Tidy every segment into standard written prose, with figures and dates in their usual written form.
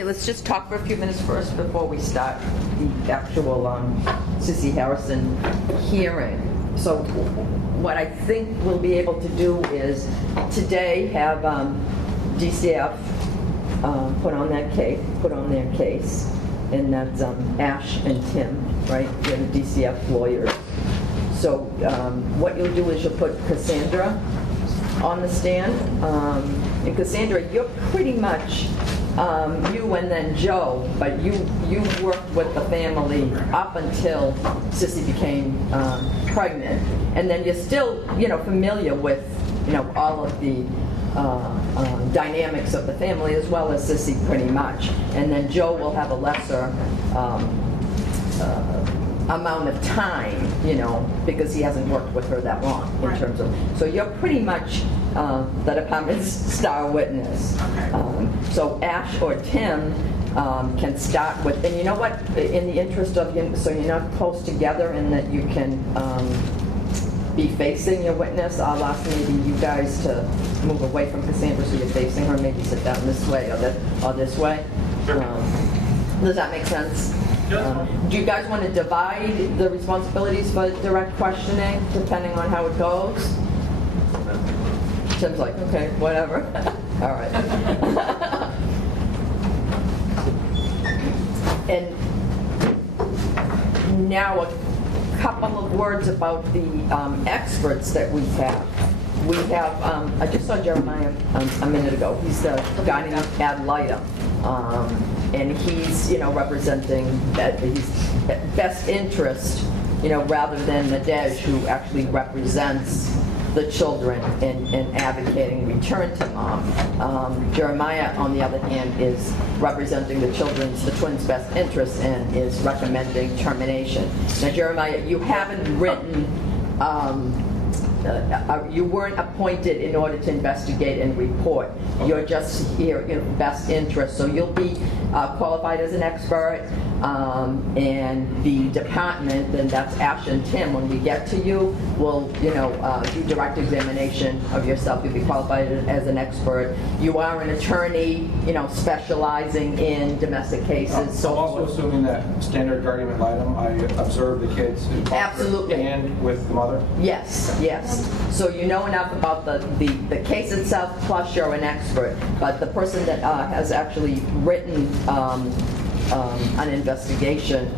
Okay, let's just talk for a few minutes first before we start the actual Sissy Harrison hearing. So what I think we'll be able to do is today have DCF put on their case, and that's Ash and Tim, right? They're the DCF lawyers. So what you'll do is you'll put Cassandra on the stand, and Cassandra, you're pretty much you and then Joe, but you worked with the family up until Sissy became pregnant, and then you're still familiar with all of the dynamics of the family as well as Sissy pretty much, and then Joe will have a lesser amount of time, because he hasn't worked with her that long in terms of. So you're pretty much the department's star witness. Okay. So Ash or Tim can start with, and you know what? In the interest of so you're not close together, and that you can be facing your witness. I'll ask maybe you guys to move away from Cassandra so you're facing her. Maybe sit down this way or this way. Sure. Does that make sense? Do you guys want to divide the responsibilities for direct questioning depending on how it goes? Tim's like, okay, whatever. All right. And now a couple of words about the experts that we have. We have, I just saw Jeremiah a minute ago. He's the guy named ad litem. And he's, representing that he's best interest, rather than Nadej, who actually represents the children and advocating return to mom. Jeremiah, on the other hand, is representing the twins' best interest and is recommending termination. Now, Jeremiah, you haven't written. You weren't appointed in order to investigate and report. You're just here in best interest. So you'll be qualified as an expert, and the department, then that's Ash and Tim, when we get to you, will do direct examination of yourself. You'll be qualified as an expert. You are an attorney, specializing in domestic cases. So I'm also assuming that standard guardian ad litem, I observe the kids in absolutely and with the mother? Yes. So you know enough about the case itself, plus you're an expert. But the person that has actually written an investigation,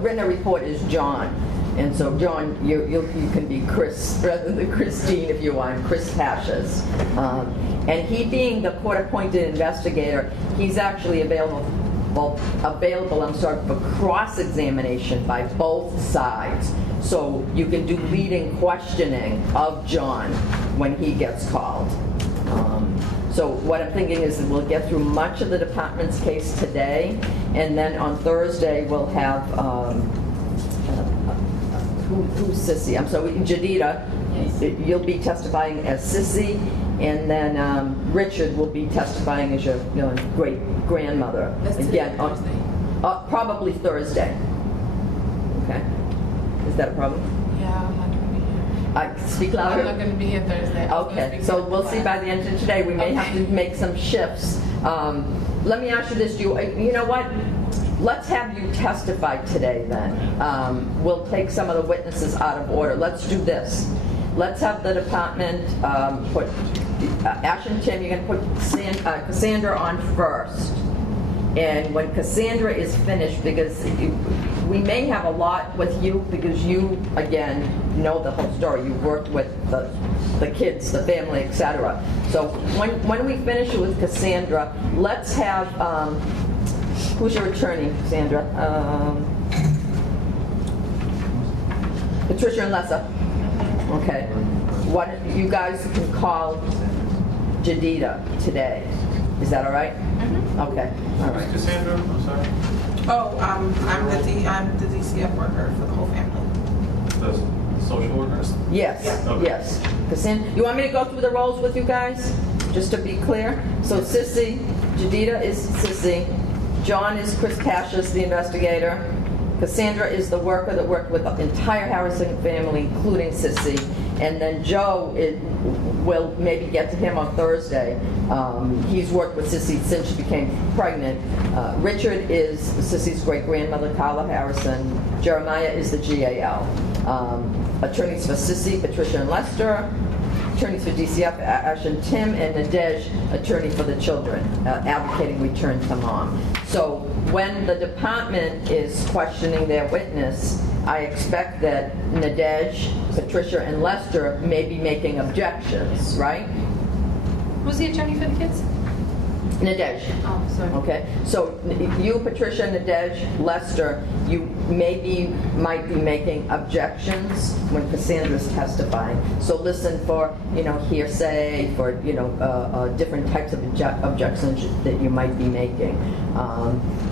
written a report is John. And so John, you can be Chris rather than Christine if you want, Chris Pashas. And he being the court-appointed investigator, he's actually available for cross-examination by both sides. So you can do leading questioning of John when he gets called. So what I'm thinking is that we'll get through much of the department's case today, and then on Thursday we'll have who's Sissy? I'm sorry, Jadida. Yes. You'll be testifying as Sissy, and then Richard will be testifying as your great grandmother. That's again on Thursday. Probably Thursday. Okay. Is that a problem? Yeah, I'm not going to be here. Speak louder. I'm not going to be here Thursday. Okay, so we'll see by the end of today. We may have to make some shifts. Let me ask you this: you know what? Let's have you testify today. Then we'll take some of the witnesses out of order. Let's do this. Let's have the department put Ash and Tim. You're going to put Cassandra on first. And when Cassandra is finished, because we may have a lot with you, because you, again, know the whole story. You worked with the kids, the family, etc. So when we finish with Cassandra, let's have, who's your attorney, Cassandra? Patricia and Lessa. Okay. What you guys can call Jadida today. Is that all right? Mm-hmm. Okay. All right. Cassandra, I'm sorry. Oh, I'm the DCF worker for the whole family. The social workers? Yes. Yeah. Okay. Yes. Cassandra, you want me to go through the roles with you guys, just to be clear? So Sissy, Jadida is Sissy. John is Chris Pashas, the investigator. Cassandra is the worker that worked with the entire Harrison family, including Sissy. And then Joe, we'll maybe get to him on Thursday. He's worked with Sissy since she became pregnant. Richard is Sissy's great-grandmother, Carla Harrison. Jeremiah is the GAL. Attorneys for Sissy, Patricia and Lester. Attorneys for DCF, Ash and Tim, and Nadej, attorney for the children, advocating return to mom. So when the department is questioning their witness, I expect that Nadej, Patricia, and Lester may be making objections, right? Who's the attorney for the kids? Nadej. Oh, sorry. Okay, so you, Patricia, Nadej, Lester, you might be making objections when Cassandra's testifying. So listen for, hearsay, for, different types of objections that you might be making.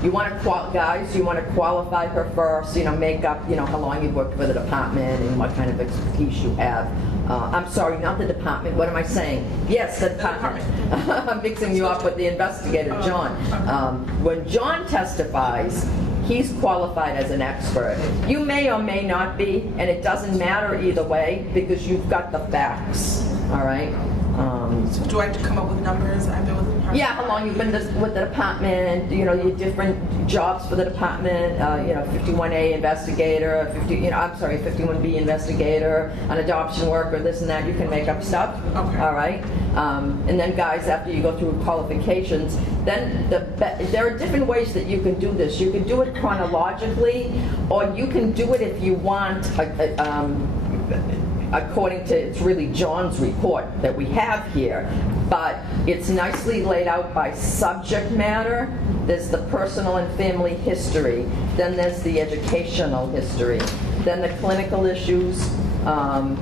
You want to guys, you want to qualify her first, make up, how long you've worked for the department and what kind of expertise you have. I'm sorry, not the department. What am I saying? Yes, the department. I'm mixing you up with the investigator, John. When John testifies, he's qualified as an expert. You may or may not be, and it doesn't matter either way because you've got the facts. All right. So do I have to come up with numbers? I've been with the department. Yeah, how long you've been with the department, your different jobs for the department, 51A investigator, 51B investigator, an adoption worker, this and that. You can make up stuff. Okay. All right. And then guys, after you go through qualifications, then there are different ways that you can do this. You can do it chronologically, or you can do it if you want according to, it's really John's report that we have here, but it's nicely laid out by subject matter. There's the personal and family history, then there's the educational history, then the clinical issues, and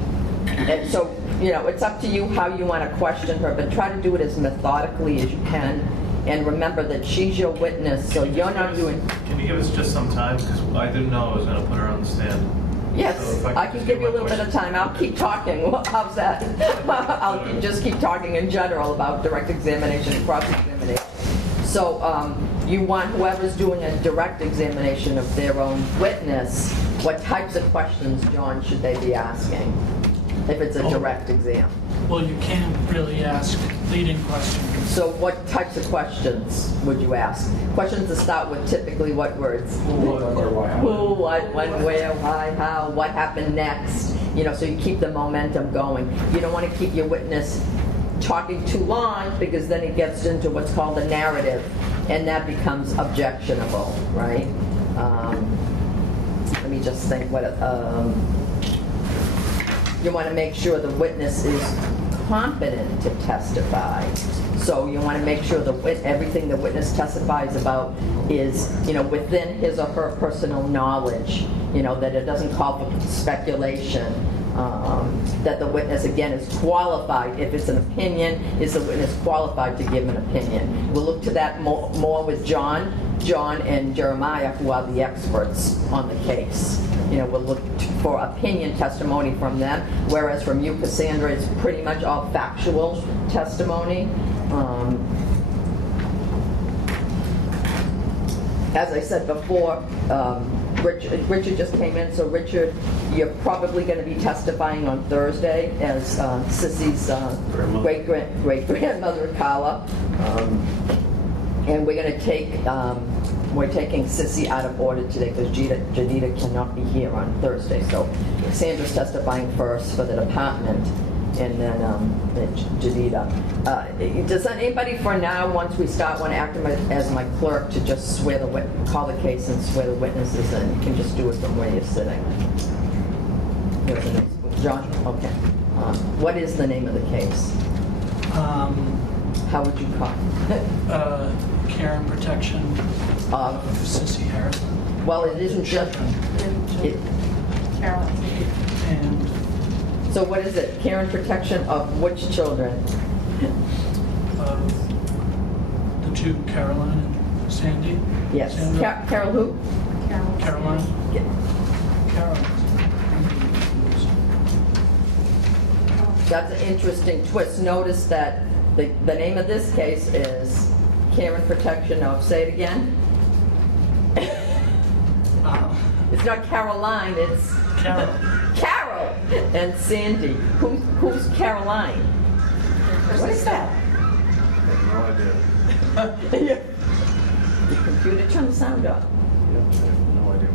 so, it's up to you how you want to question her, but try to do it as methodically as you can, and remember that she's your witness, so you're not doing... Can you give us just some time, because I didn't know I was going to put her on the stand. Yes, So I can give you a little bit of time. I'll keep talking. How's that? I'll just keep talking in general about direct examination and cross-examination. So you want whoever's doing a direct examination of their own witness, what types of questions, John, should they be asking if it's a direct exam? Well, you can't really ask leading questions. So what types of questions would you ask? Questions that start with typically what words? Who, what, where, why, how. Who, what, when, where, why, how, what happened next. So you keep the momentum going. You don't want to keep your witness talking too long because then it gets into what's called a narrative, and that becomes objectionable, right? Let me just think what you want to make sure the witness is competent to testify. So you want to make sure everything the witness testifies about is, within his or her personal knowledge, that it doesn't call for speculation, that the witness, again, is qualified. If it's an opinion, is the witness qualified to give an opinion? We'll look to that more with John and Jeremiah, who are the experts on the case. We'll look for opinion testimony from them, whereas from you, Cassandra, it's pretty much all factual testimony. As I said before, Richard just came in, so Richard, you're probably going to be testifying on Thursday as Sissy's great-grandmother, Carla. And we're going to take, we're taking Sissy out of order today because Jadita cannot be here on Thursday. So Cassandra's testifying first for the department, and then Jadita. Does anybody for now, once we start, want to act as my clerk to just call the case and swear the witnesses in? You can just do it from where you're sitting. Here's the next one. John? Okay. What is the name of the case? How would you call it? Care and protection of Sissy Harrison. Well, it isn't just... Carolyn. And So what is it? Care and protection of which children? The two, Caroline and Sandy. Yes. Sandra? Carol who? Caroline. Yeah. Caroline. That's an interesting twist. Notice that the name of this case is Care and Protection of, say it again. It's not Caroline, it's Carol. Carol. and Sandy. Who's Caroline? What is that? No idea. Your computer, turn the sound off. Yeah, I have no idea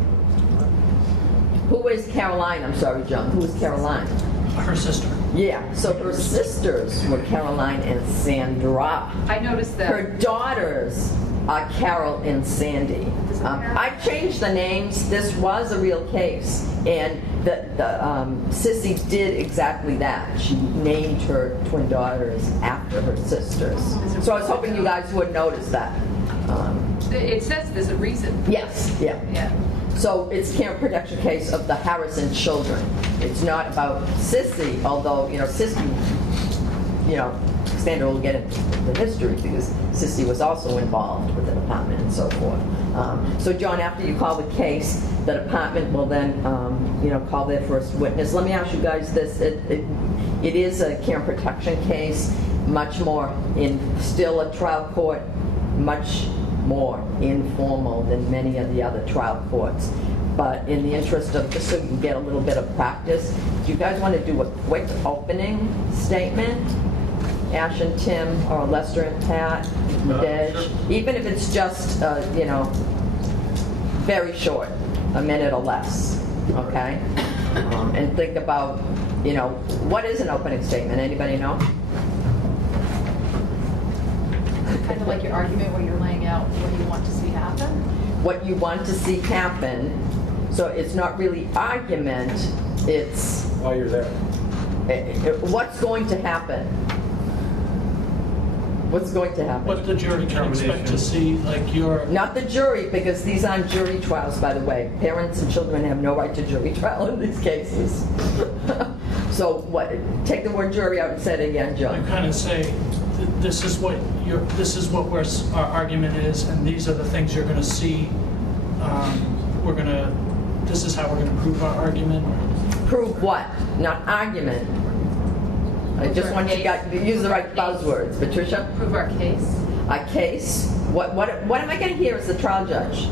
what Who is Caroline? I'm sorry, John. Who is Caroline? Her sister. Yeah, so her sisters were Caroline and Sandra. I noticed that. Her daughters are Carol and Sandy. I changed the names. This was a real case, and the Sissy did exactly that. She named her twin daughters after her sisters. So I was hoping you guys would notice that. It says there's a reason. Yes, yeah. Yeah. So it's a camp protection case of the Harrison children. It's not about Sissy, although, Sissy, Cassandra will get into the history because Sissy was also involved with the department and so forth. So John, after you call the case, the department will then, call their first witness. Let me ask you guys this. It is a camp protection case, much more still a trial court, much more informal than many of the other trial courts. But in the interest of, just so you can get a little bit of practice, do you guys want to do a quick opening statement? Ash and Tim, or Lester and Pat, Nadej, sure. even if it's just, very short, a minute or less, okay? And think about, what is an opening statement? Anybody know? Kind of like your argument where you're laying out what you want to see happen. What you want to see happen. So it's not really argument, it's While you're there. what's going to happen. What's going to happen? What the jury can expect to see, like your... Not the jury, because these aren't jury trials, by the way. Parents and children have no right to jury trial in these cases. So take the word jury out and say it again, You John. kind of say, this is what our argument is, and these are the things you're going to see. This is how we're going to prove our argument. Prove what? Not argument. I just want you to use the right buzzwords. Patricia? Prove our case. A case? What am I going to hear as the trial judge?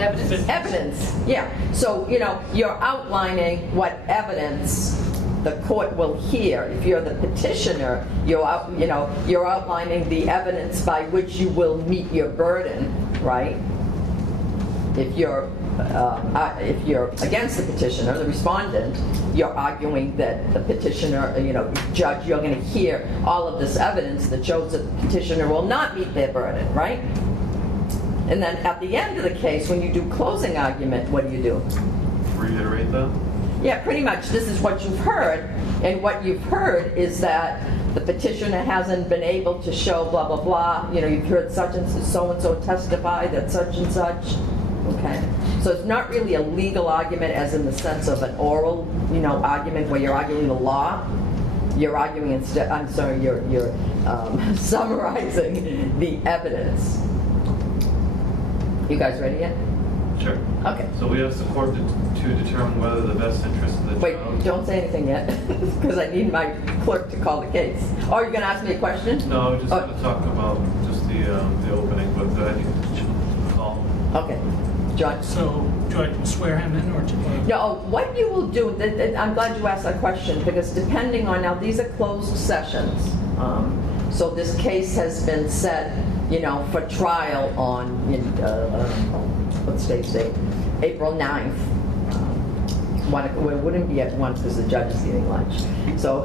Evidence. Evidence, yeah. So, you're outlining what evidence the court will hear. If you're the petitioner, you're outlining the evidence by which you will meet your burden, right? If you're against the petitioner, the respondent, you're arguing that the petitioner, judge, you're going to hear all of this evidence that shows that the petitioner will not meet their burden, right? And then at the end of the case, when you do closing argument, what do? Reiterate that? Yeah, pretty much. This is what you've heard, and what you've heard is that the petitioner hasn't been able to show blah, blah, blah. You've heard such and so testify that such and such. Okay, so it's not really a legal argument as in the sense of an oral, argument where you're arguing the law. You're arguing instead. I'm sorry, you're summarizing the evidence. You guys ready yet? Sure. Okay. So we asked the court to determine whether the best interest of the Wait, child... don't say anything yet, because I need my clerk to call the case. Oh, you're going to ask me a question? No, we're just going to talk about just the opening, but go ahead, you can call. Okay. John? So, do I swear him in, or... No, what you will do, I'm glad you asked that question, because depending on, now these are closed sessions, so this case has been set, for trial on, what's today's date? April 9th. It wouldn't be at 1 because the judge is eating lunch. So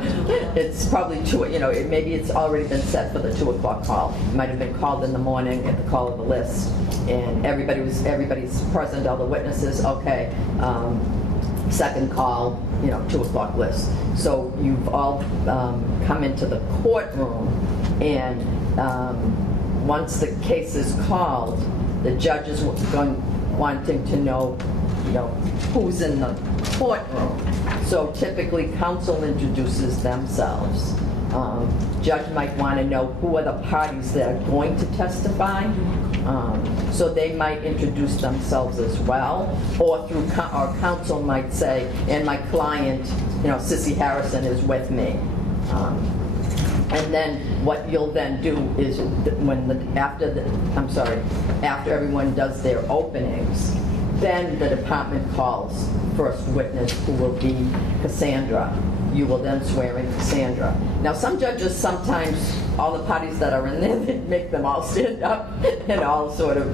it's probably 2, maybe it's already been set for the 2 o'clock call. It might have been called in the morning at the call of the list. And everybody's present, all the witnesses, okay. Second call, 2 o'clock list. So you've all come into the courtroom, and once the case is called, the judge is wanting to know, who's in the courtroom. So typically, counsel introduces themselves. Judge might want to know who are the parties that are going to testify. So they might introduce themselves as well, or or counsel might say, and my client, Sissy Harrison is with me. And then what you'll then do is after everyone does their openings, then the department calls first witness, who will be Cassandra. You will then swear in Cassandra. Now, some judges sometimes, all the parties that are in there, they make them all stand up and all sort of,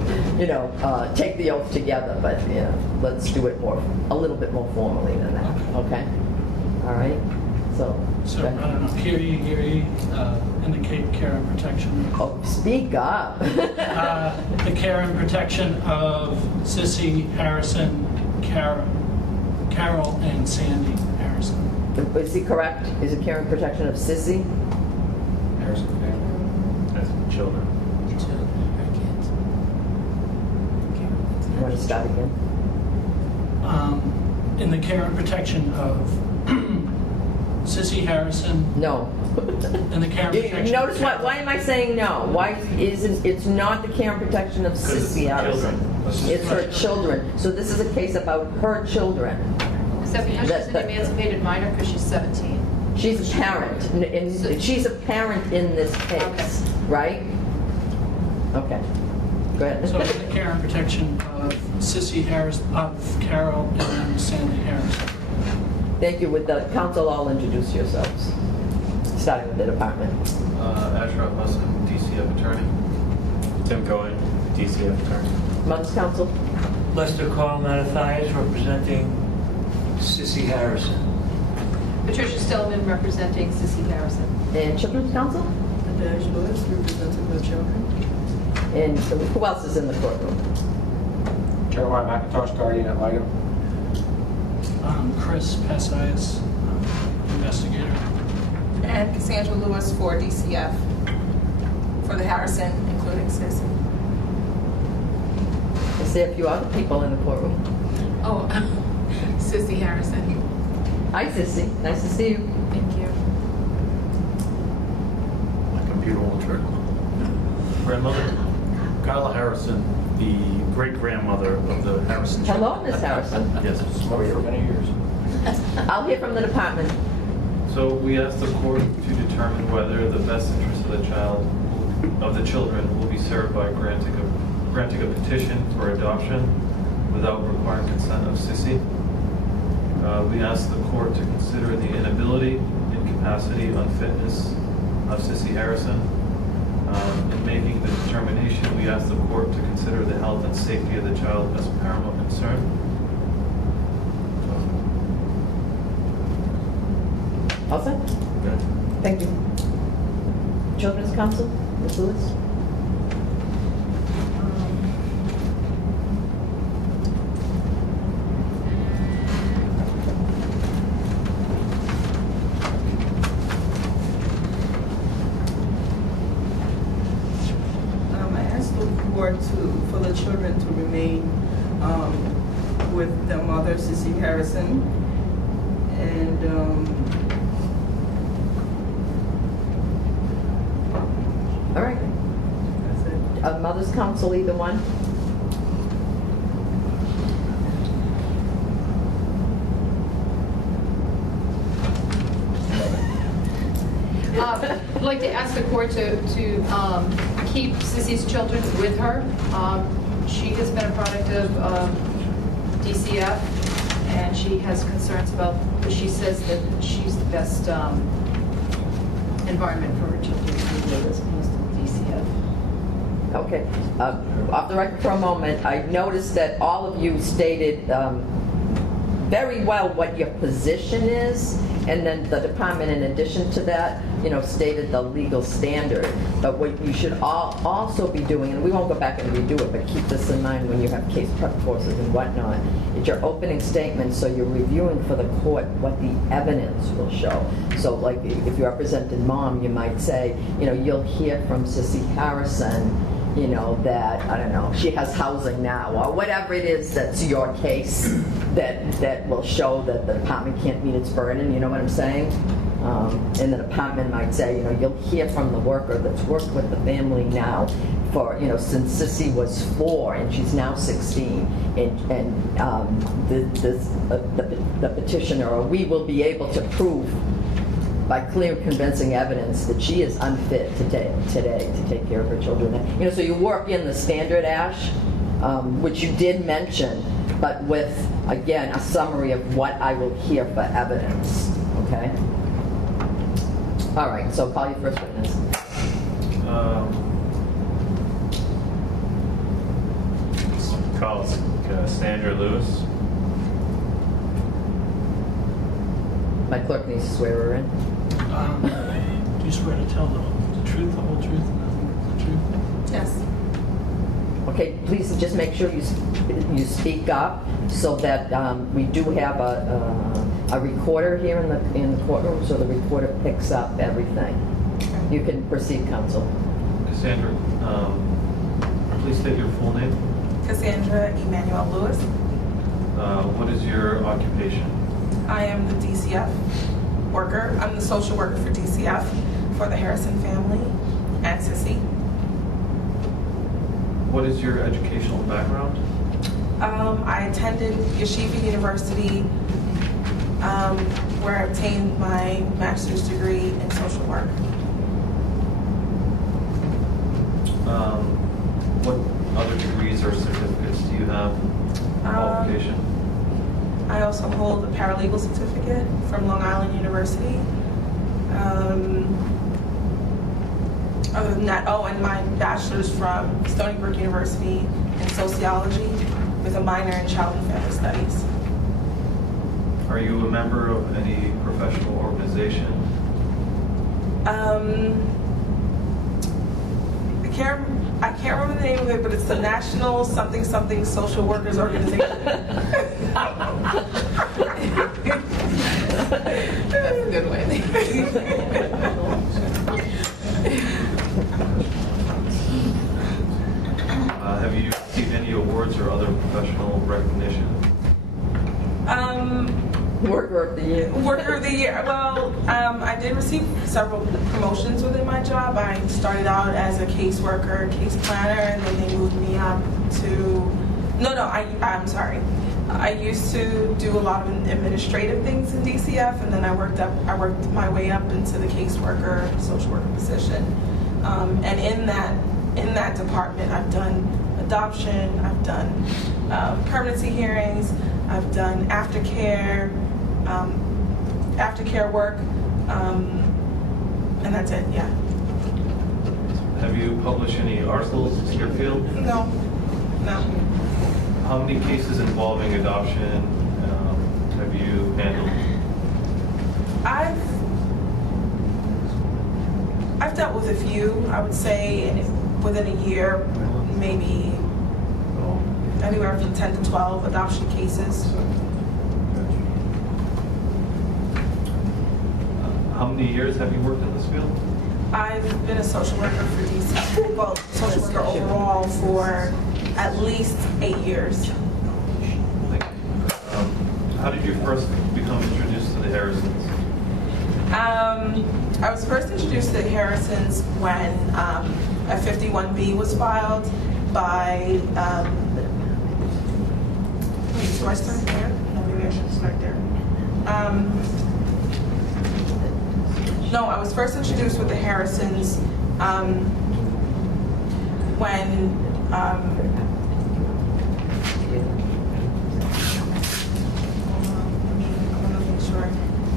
take the oath together. But let's do it a little bit more formally than that. Okay. All right. So hear ye, indicate care and protection. Oh, speak up. The care and protection of Sissy, Harrison, Carol, and Sandy Harrison. Is he correct? Is it care and protection of Sissy? Harrison family. As children. You want to start again? In the care and protection of Sissy Harrison. No. In the care and protection. You notice why am I saying no? Why isn't it's not the care and protection of Sissy Harrison? It's her children. So this is a case about her children. Except because she's an emancipated minor because she's 17. She's a parent. She's a parent in this case, right? Okay. Go ahead. So in the care and protection of Sissy Harrison, of Carol and Sandy Harrison. Thank you. With the council, all introduce yourselves, starting with the department. Ashraf Hussain, DCF attorney. Tim Cohen, DCF attorney. Mother's council. Lester Carl Mattathias representing Sissy Harrison. Patricia Stillman representing Sissy Harrison. And children's council. Dash Lewis representing the children. And who else is in the courtroom? Jeremiah McIntosh, guardian ad litem. Chris Passaias, investigator. And Cassandra Lewis for DCF, for the Harrison, including Sissy. I see a few other people in the courtroom. Oh, Sissy Harrison. Hi, Sissy. Nice to see you. Thank you. My computer won't turn. Grandmother, Carla Harrison, the great-grandmother of the Harrison. Hello, Miss Harrison. Yes. Smoked for many years. I'll hear from the department. So we asked the court to determine whether the best interest of the children will be served by granting a petition for adoption without requiring consent of Sissy. We asked the court to consider the inability, incapacity, unfitness of Sissy Harrison. In making the determination, we asked the court to consider the health and safety of the child as paramount concern. All set? Good. Thank you. Children's council, Ms. Lewis. I asked the board for the children to remain with their mother, Sissy Harrison, and All right. that's it. Mother's council, either one? I'd like to ask the court to keep Sissy's children with her. She has been a product of DCF, and she has concerns about, she says that she's the best environment for her children to be with as opposed to DCF. Okay. Off the record for a moment, I noticed that all of you stated very well what your position is, and then the department, in addition to that, stated the legal standard. But what you should also be doing, and we won't go back and redo it, but keep this in mind when you have case prep courses and whatnot, is your opening statement, so you're reviewing for the court what the evidence will show. So like if you represented mom, you might say, you'll hear from Sissy Harrison, that, I don't know, she has housing now, or whatever it is that's your case that will show that the department can't meet its burden, you know what I'm saying? And the department might say, you'll hear from the worker that's worked with the family now for, since Sissy was 4 and she's now 16, and the petitioner, or we will be able to prove by clear and convincing evidence that she is unfit today to take care of her children. So you work in the standard, Ash, which you did mention, but with, again, a summary of what I will hear for evidence, okay? All right, so call your first witness. Call Cassandra Lewis. My clerk needs to swear her in. Do you swear to tell the truth, the whole truth, and nothing but the truth? Yes. Okay, please just make sure you speak up so that we do have a recorder here in the courtroom, so the recorder picks up everything. You can proceed, counsel. Cassandra, please state your full name. Cassandra Emmanuel Lewis. What is your occupation? I am the DCF worker. I'm the social worker for DCF for the Harrison family and Sissy. What is your educational background? I attended Yeshiva University, where I obtained my master's degree in social work. What other degrees or certificates do you have? Qualification? I also hold a paralegal certificate from Long Island University. Other than that, and my bachelor's from Stony Brook University in sociology with a minor in child and family studies. Are you a member of any professional organization? I can't remember the name of it, but it's the National Something Something Social Workers Organization. That's a good one. Have you received any awards or other professional recognition? Worker of the Year. Worker of the Year. Well, I did receive several promotions within my job. I started out as a caseworker, case planner, and then they moved me up to. I'm sorry. I used to do a lot of administrative things in DCF, and then I worked my way up into the caseworker, social worker position. And in that department, I've done adoption, I've done permanency hearings, I've done aftercare work, and that's it. Yeah. Have you published any articles in your field? No. How many cases involving adoption have you handled? I've dealt with a few. I would say within a year, maybe anywhere from 10 to 12 adoption cases. How many years have you worked in this field? I've been a social worker for DC, well, social worker overall for at least 8 years. Thank you. How did you first become introduced to the Harrisons? I was first introduced to the Harrisons when a 51B was filed by, wait, do I start there? No, maybe I should start there. No, I was first introduced with the Harrisons when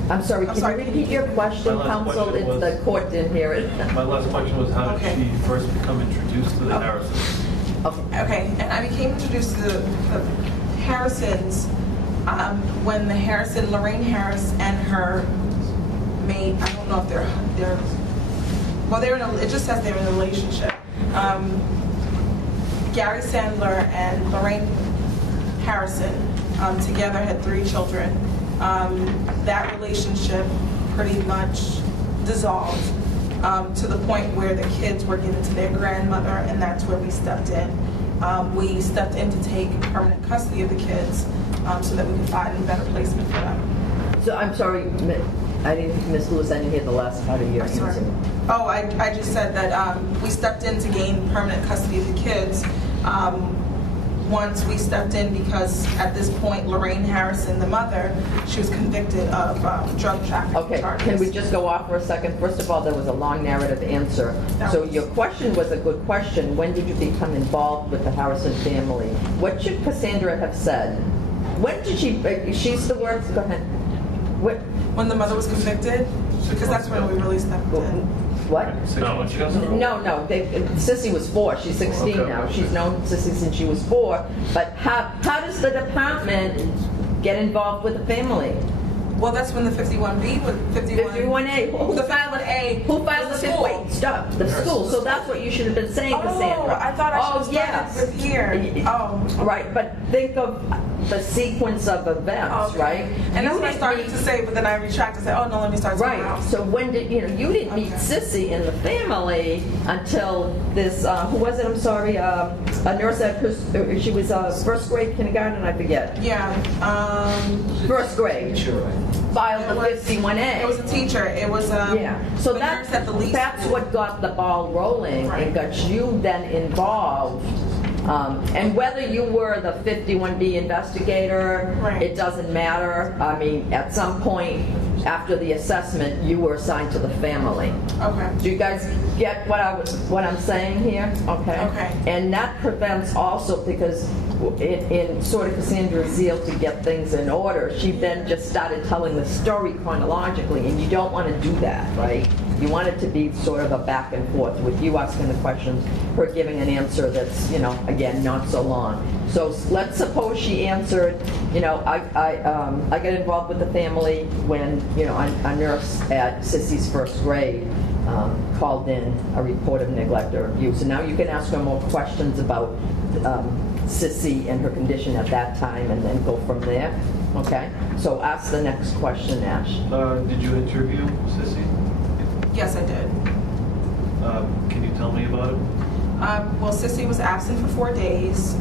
I'm sorry, can you repeat your question, counsel? The court didn't hear it. My last question was, how did she first become introduced to the Harrisons? Okay, and I became introduced to the Harrisons when the Lorraine Harris and her mate, I don't know if it just says they're in a relationship. Gary Sandler and Lorraine Harrison together had 3 children. That relationship pretty much dissolved to the point where the kids were given to their grandmother, and that's where we stepped in. We stepped in to take permanent custody of the kids so that we could find a better placement for them. So I'm sorry, Ms. Lewis, I didn't hear the last part of your answer. Oh, I just said that we stepped in to gain permanent custody of the kids once we stepped in, because at this point, Lorraine Harrison, the mother, she was convicted of drug trafficking Okay, charges. can we just go off for a second? First of all, there was a long narrative answer. So your question was a good question. When did you become involved with the Harrison family? What should Cassandra have said? When did she still works, go ahead. What? When the mother was convicted, because that's when we really stepped in. What? No, she doesn't. No, Sissy was 4. She's 16 Okay. now. She's known Sissy since she was 4. But how does the department get involved with the family? Well, that's when the 51B was 51A. The 51A. Who filed the school? Wait, stop. The school. So that's what you should have been saying, Cassandra. Oh, I thought I should have started with here. Oh. Right, but think of the sequence of events, Okay. right? And that's You what I didn't started meet- to say, but then I retracted and said, oh, no, let me start somewhere Right, else. so when did, you didn't meet Okay. Sissy in the family until this, who was it, I'm sorry, a nurse at, she was first grade kindergarten, I forget. Yeah. First grade, filed the 51A. It was a teacher. It was Yeah, so the nurse at the least that's school. what got the ball rolling Right. and got you then involved. And whether you were the 51B investigator, Right. it doesn't matter. I mean, at some point after the assessment, you were assigned to the family. Okay. Do you guys get what I'm saying here? Okay. Okay. And that prevents also, because in sort of Cassandra's zeal to get things in order, she then just started telling the story chronologically, and you don't want to do that, right? You want it to be sort of a back and forth with you asking the questions, her giving an answer that's, again, not so long. So let's suppose she answered, I got involved with the family when, a nurse at Sissy's first grade called in a report of neglect or abuse. And now you can ask her more questions about Sissy and her condition at that time, and then go from there. Okay? So ask the next question, Ash. Did you interview Sissy? Yes, I did. Can you tell me about it? Well, Sissy was absent for 4 days.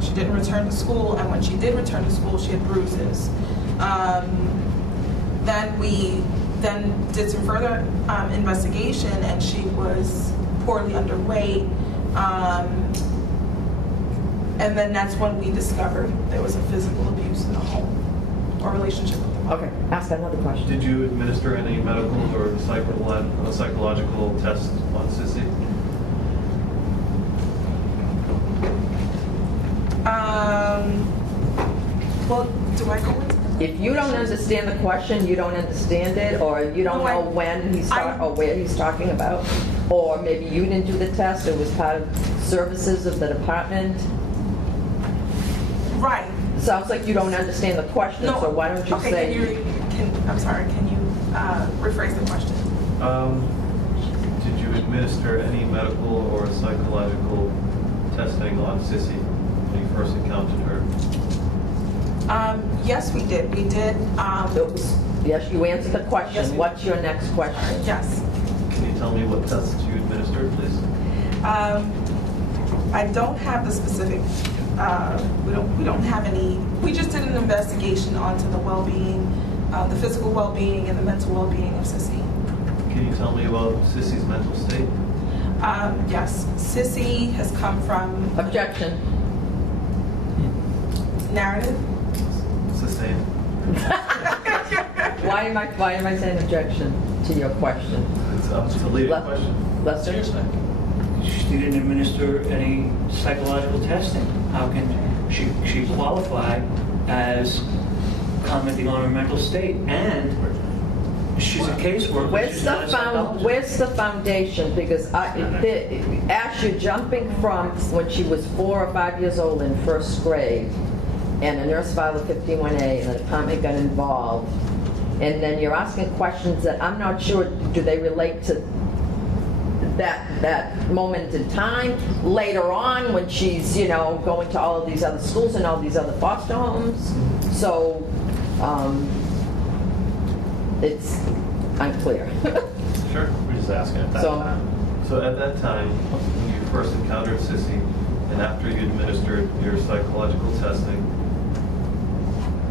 She didn't return to school, and when she did return to school, she had bruises. Then we did some further investigation, and she was poorly underweight. And then that's when we discovered there was a physical abuse in the home or relationship with the mother. Okay, ask another question. Did you administer any medical or psychological tests on Sissy? Well, do I go into the If you don't understand the question, you don't understand it, or you don't No, know when he's or where he's talking about, or maybe you didn't do the test, it was part of services of the department. Right. Sounds like you don't understand the question, No. so why don't you Okay, say... I'm sorry, can you rephrase the question? Did you administer any medical or psychological testing on Sissy when you first encountered her? Yes, we did. We did. Yes, you answered the question. Yes, we did. What's your next question? Yes. Can you tell me what tests you administered, please? I don't have the specific. We don't have any. We just did an investigation onto the well-being, the physical well-being and the mental well-being of Sissy. Can you tell me about Sissy's mental state? Yes, Sissy has come from Objection. narrative. It's the same. Why am I saying objection to your question? It's a leading question. Lester? She didn't administer any psychological testing. How can she qualify as commenting on her mental state? And she's a caseworker. She's not a psychologist. Where's the foundation? Because Ash, you're jumping from when she was 4 or 5 years old in first grade, and a nurse filed a 51A, and the department got involved, and then you're asking questions that I'm not sure, do they relate to that moment in time, later on when she's, going to all of these other schools and all these other foster homes? So, it's unclear. Sure. We're just asking at that time. So at that time, when you first encountered Sissy, and after you administered your psychological testing,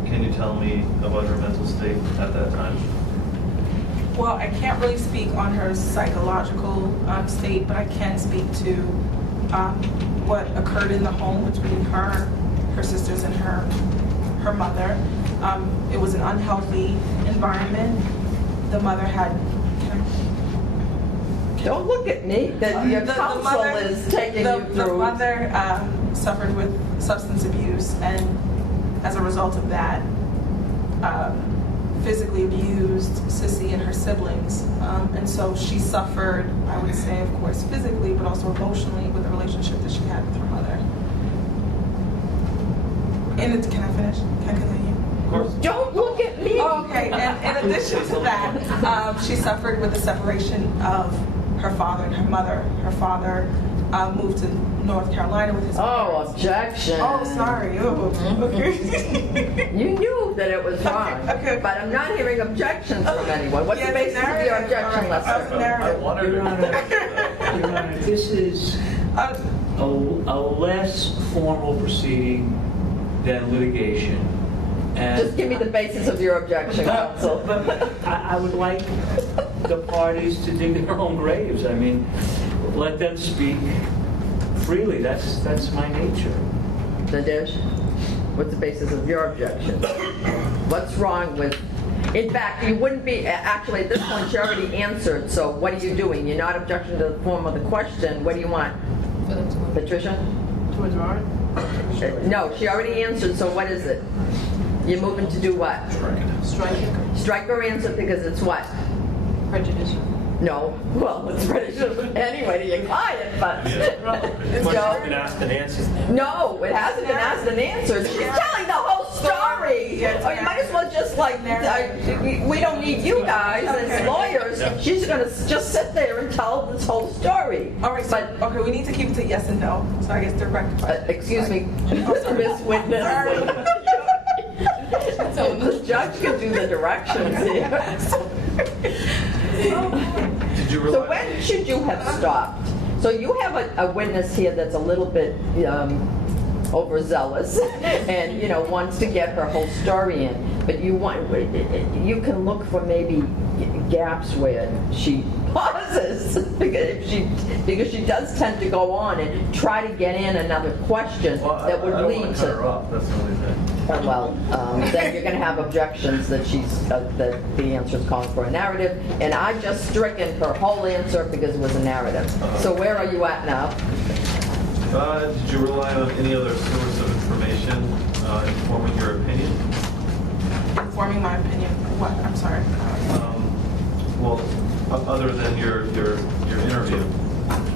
can you tell me about her mental state at that time? Well, I can't really speak on her psychological state, but I can speak to what occurred in the home between her sisters, and her mother. It was an unhealthy environment. The mother had. Don't look at me. Your counsel is taking you through. The mother suffered with substance abuse, and as a result of that, physically abused Sissy and her siblings. And so she suffered, I would say, of course, physically, but also emotionally with the relationship that she had with her mother. Can I finish? Can I continue? Of course. Don't look at me. Okay, and in addition to that, she suffered with the separation of her father and her mother. Her father moved to North Carolina with his parents. Objection. Oh, sorry. Oh, okay. You knew that it was wrong, okay. but I'm not hearing objections from anyone. What's the basis of your objection, Lester? I wanted Your Honor, this is a less formal proceeding than litigation. And Just give me the basis of your objection, counsel. I would like the parties to dig their own graves. I mean, let them speak freely. That's my nature. Nadesh, what's the basis of your objection? What's wrong with... In fact, you wouldn't be... Actually, at this point, she already answered, so what are you doing? You're not objecting to the form of the question. What do you want? Patricia? To withdraw it? No, she already answered, so what is it? You're moving to do what? Strike it. Strike her answer because it's what? Prejudicial. No. Well, it's prejudicial anyway to your client, but... It's been asked and answered. No, it hasn't been asked and answered. She's telling the whole story. Or you might as well just like, we don't need you guys as lawyers. She's going to just sit there and tell this whole story. All right, so, okay, we need to keep it to yes and no, so I guess direct question. Excuse me, Miss Witness. So the judge can do the directions here. Did you So realize? when should you have stopped? So you have a witness here that's a little bit overzealous and, wants to get her whole story in. But you can look for maybe gaps where she pauses because she does tend to go on and try to get in another question that would lead to. That's the only thing. Well, then you're going to have objections that that the answer is calling for a narrative, and I just stricken her whole answer because it was a narrative. So where are you at now? Did you rely on any other source of information informing your opinion? Informing my opinion. What? I'm sorry. Well, other than your interview,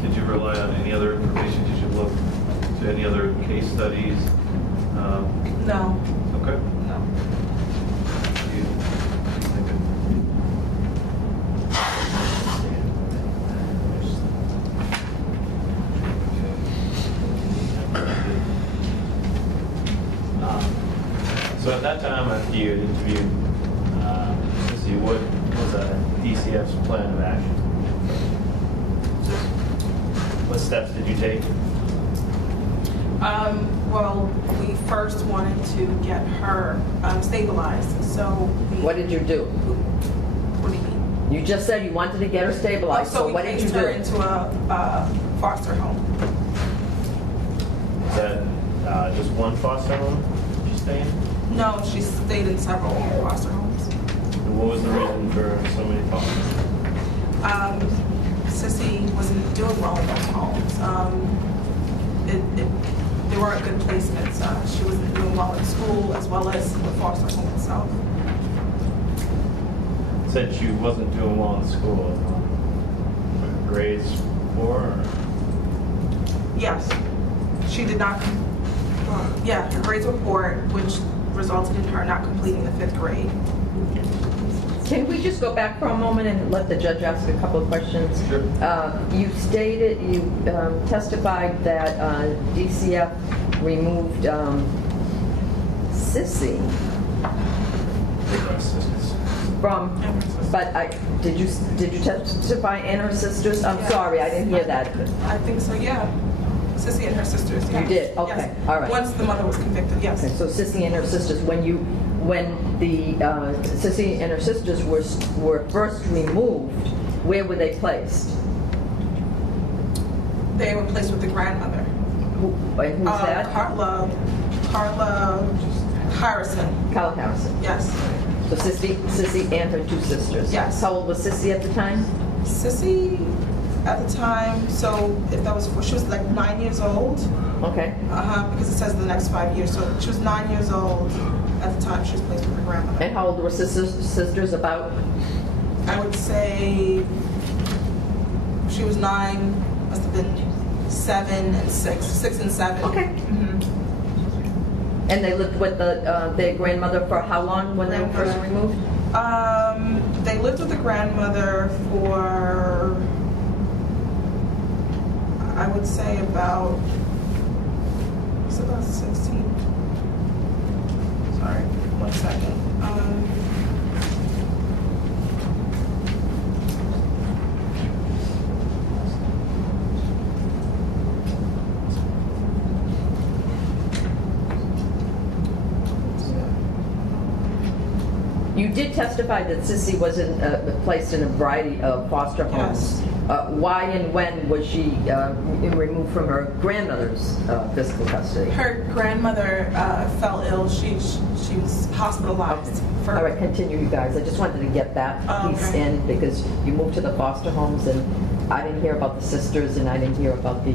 did you rely on any other information? Did you look to any other case studies? No. Okay. No. So at that time, after you had interviewed Sissy, what was DCF's plan of action? What steps did you take? Well, we first wanted to get her stabilized. So What did you do? What do you mean? You just said you wanted to get her stabilized, so what did you we placed her do? into a foster home. Was that just one foster home she stayed in? No, she stayed in several foster homes. And what was the reason for so many fosters? Sissy wasn't doing well in those homes. They weren't good placements. She wasn't doing well in school as well as the foster home itself. Said she wasn't doing well in school. Her grades poor? Or? Yes. She did not, her grades were poor, which resulted in her not completing the 5th grade. Can we just go back for a moment and let the judge ask a couple of questions? Sure. You testified that DCF removed Sissy from, did you testify and her sisters? I'm sorry, I didn't hear that. I think so, yeah. Sissy and her sisters, yes. You did? Okay, Yes. all right. Once the mother was convicted, yes. Okay, so Sissy and her sisters, when the Sissy and her sisters were first removed, where were they placed? They were placed with the grandmother. And who's that? Carla Harrison. Carla Harrison. Yes. So Sissy and her two sisters. Yes. How old was Sissy at the time? Sissy at the time, so if that was she was like 9 years old. Okay. Because it says the next 5 years. So she was 9 years old at the time she was placed with her grandmother. And how old were sisters about? I would say she was 9, must have been 7 and 6. 6 and 7. Okay. And they lived with their grandmother for how long when they were first removed? They lived with the grandmother for, I would say about 16. Sorry, 1 second. You did testify that Sissy was placed in a variety of foster homes. Yes. Why and when was she removed from her grandmother's physical custody? Her grandmother fell ill. She was hospitalized. For, All right, continue, you guys. I just wanted to get that piece okay. in because you moved to the foster homes, and I didn't hear about the sisters, and I didn't hear about the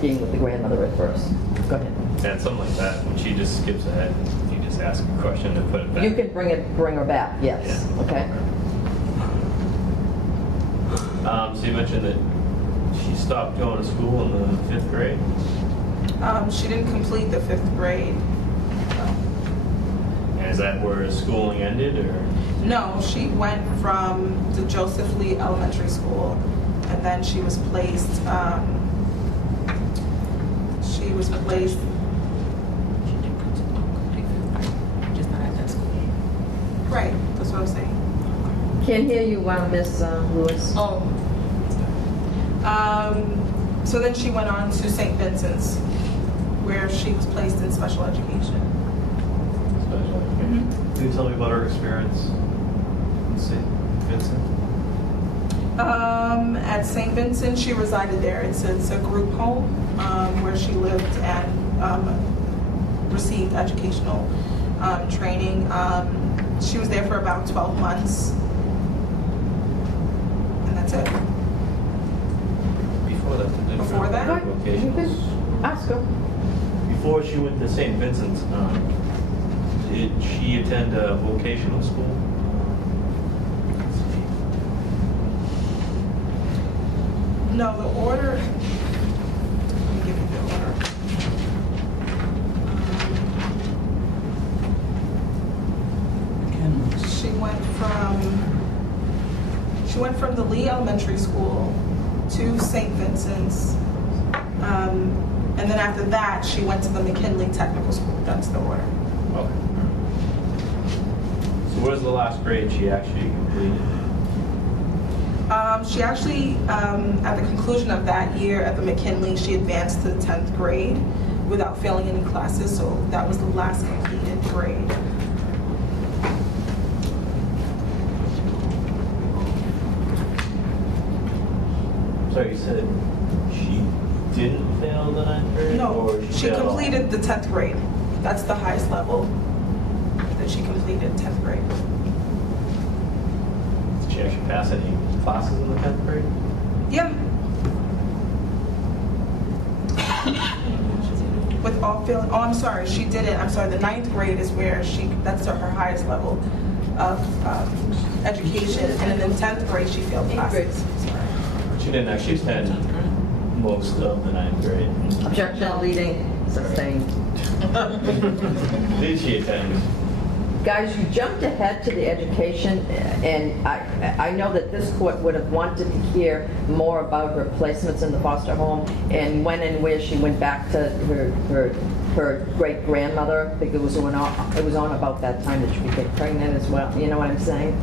being with the grandmother at first. Go ahead. And something like that, when she just skips ahead, you just ask a question and put it back. You can bring her back. Yes. Yeah. Okay. So you mentioned that she stopped going to school in the 5th grade. she didn't complete the 5th grade. And is that where schooling ended, or? No, she went from the Joseph Lee Elementary School, and then she was placed. Just not at that school. Right, that's what I'm saying. Can't hear you, Miss Lewis. Oh. So then she went on to St. Vincent's, where she was placed in special education. Special education. Can you tell me about her experience in St. Vincent? At St. Vincent, she resided there. It's a group home where she lived and received educational training. She was there for about 12 months, and that's it. Before that? Right. You can ask her. Before she went to St. Vincent's, did she attend a vocational school? No, the order. Let me give you the order. She went from the Lee Elementary School to St. Vincent's, and then after that, she went to the McKinley Technical School. That's the order. Okay. So what was the last grade she actually completed? She actually, at the conclusion of that year at the McKinley, she advanced to the 10th grade without failing any classes, so that was the last completed grade. So you said she didn't fail the 9th grade? No, or she failed? completed the 10th grade. That's the highest level that she completed, 10th grade. Did she actually pass any classes in the 10th grade? Yeah. With all failing, oh, I'm sorry, she didn't. I'm sorry, the 9th grade is where that's her highest level of education. And in the 10th grade, she failed classes. Sorry. She didn't actually attend most of the 9th grade. Objection, leading, sustained. Did she attend? Guys, you jumped ahead to the education, and I know that this court would have wanted to hear more about her placements in the foster home and when and where she went back to her great grandmother. I think it was on about that time that she became pregnant as well. You know what I'm saying?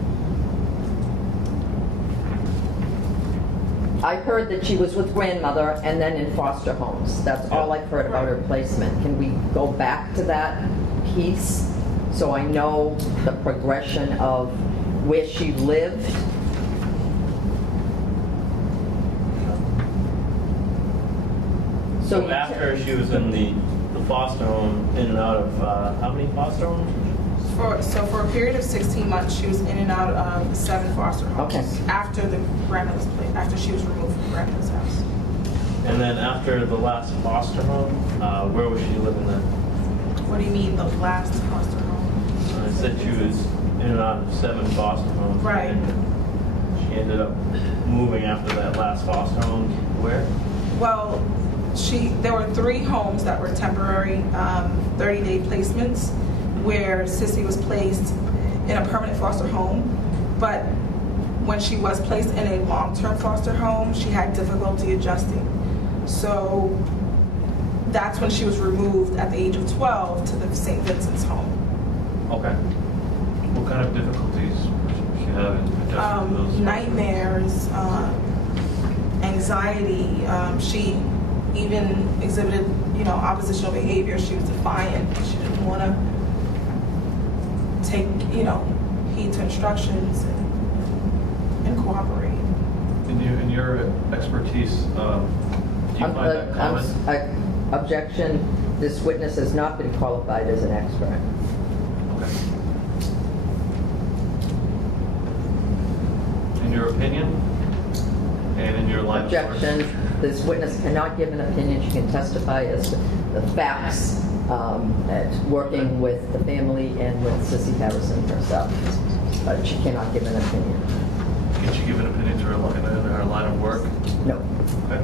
I heard that she was with grandmother and then in foster homes. That's all I've heard about her placement. Can we go back to that piece so I know the progression of where she lived? So So after she was in the foster home, in and out of, how many foster homes? For a period of 16 months, she was in and out of 7 foster homes. Okay. After the grandmother's place, after she was removed from grandmother's house. And then after the last foster home, where was she living then? What do you mean, the last foster home? I said she was in and out of 7 foster homes. Right. And she ended up moving after that last foster home. Where? Well, there were 3 homes that were temporary 30-day placements where Sissy was placed in a permanent foster home, but when she was placed in a long-term foster home, she had difficulty adjusting. So that's when she was removed at the age of 12 to the St. Vincent's home. Okay. What kind of difficulties was she having adjusting to those? Nightmares, anxiety. She even exhibited, oppositional behavior. She was defiant. She didn't want to take, heed to instructions and cooperate. In your expertise, do you find that common? Objection. This witness has not been qualified as an expert. Okay. In your opinion, and in your line of work? Objection. This witness cannot give an opinion. She can testify as to the facts at working with the family and with Sissy Harrison herself. But she cannot give an opinion. Can she give an opinion to her line of work? No. Okay.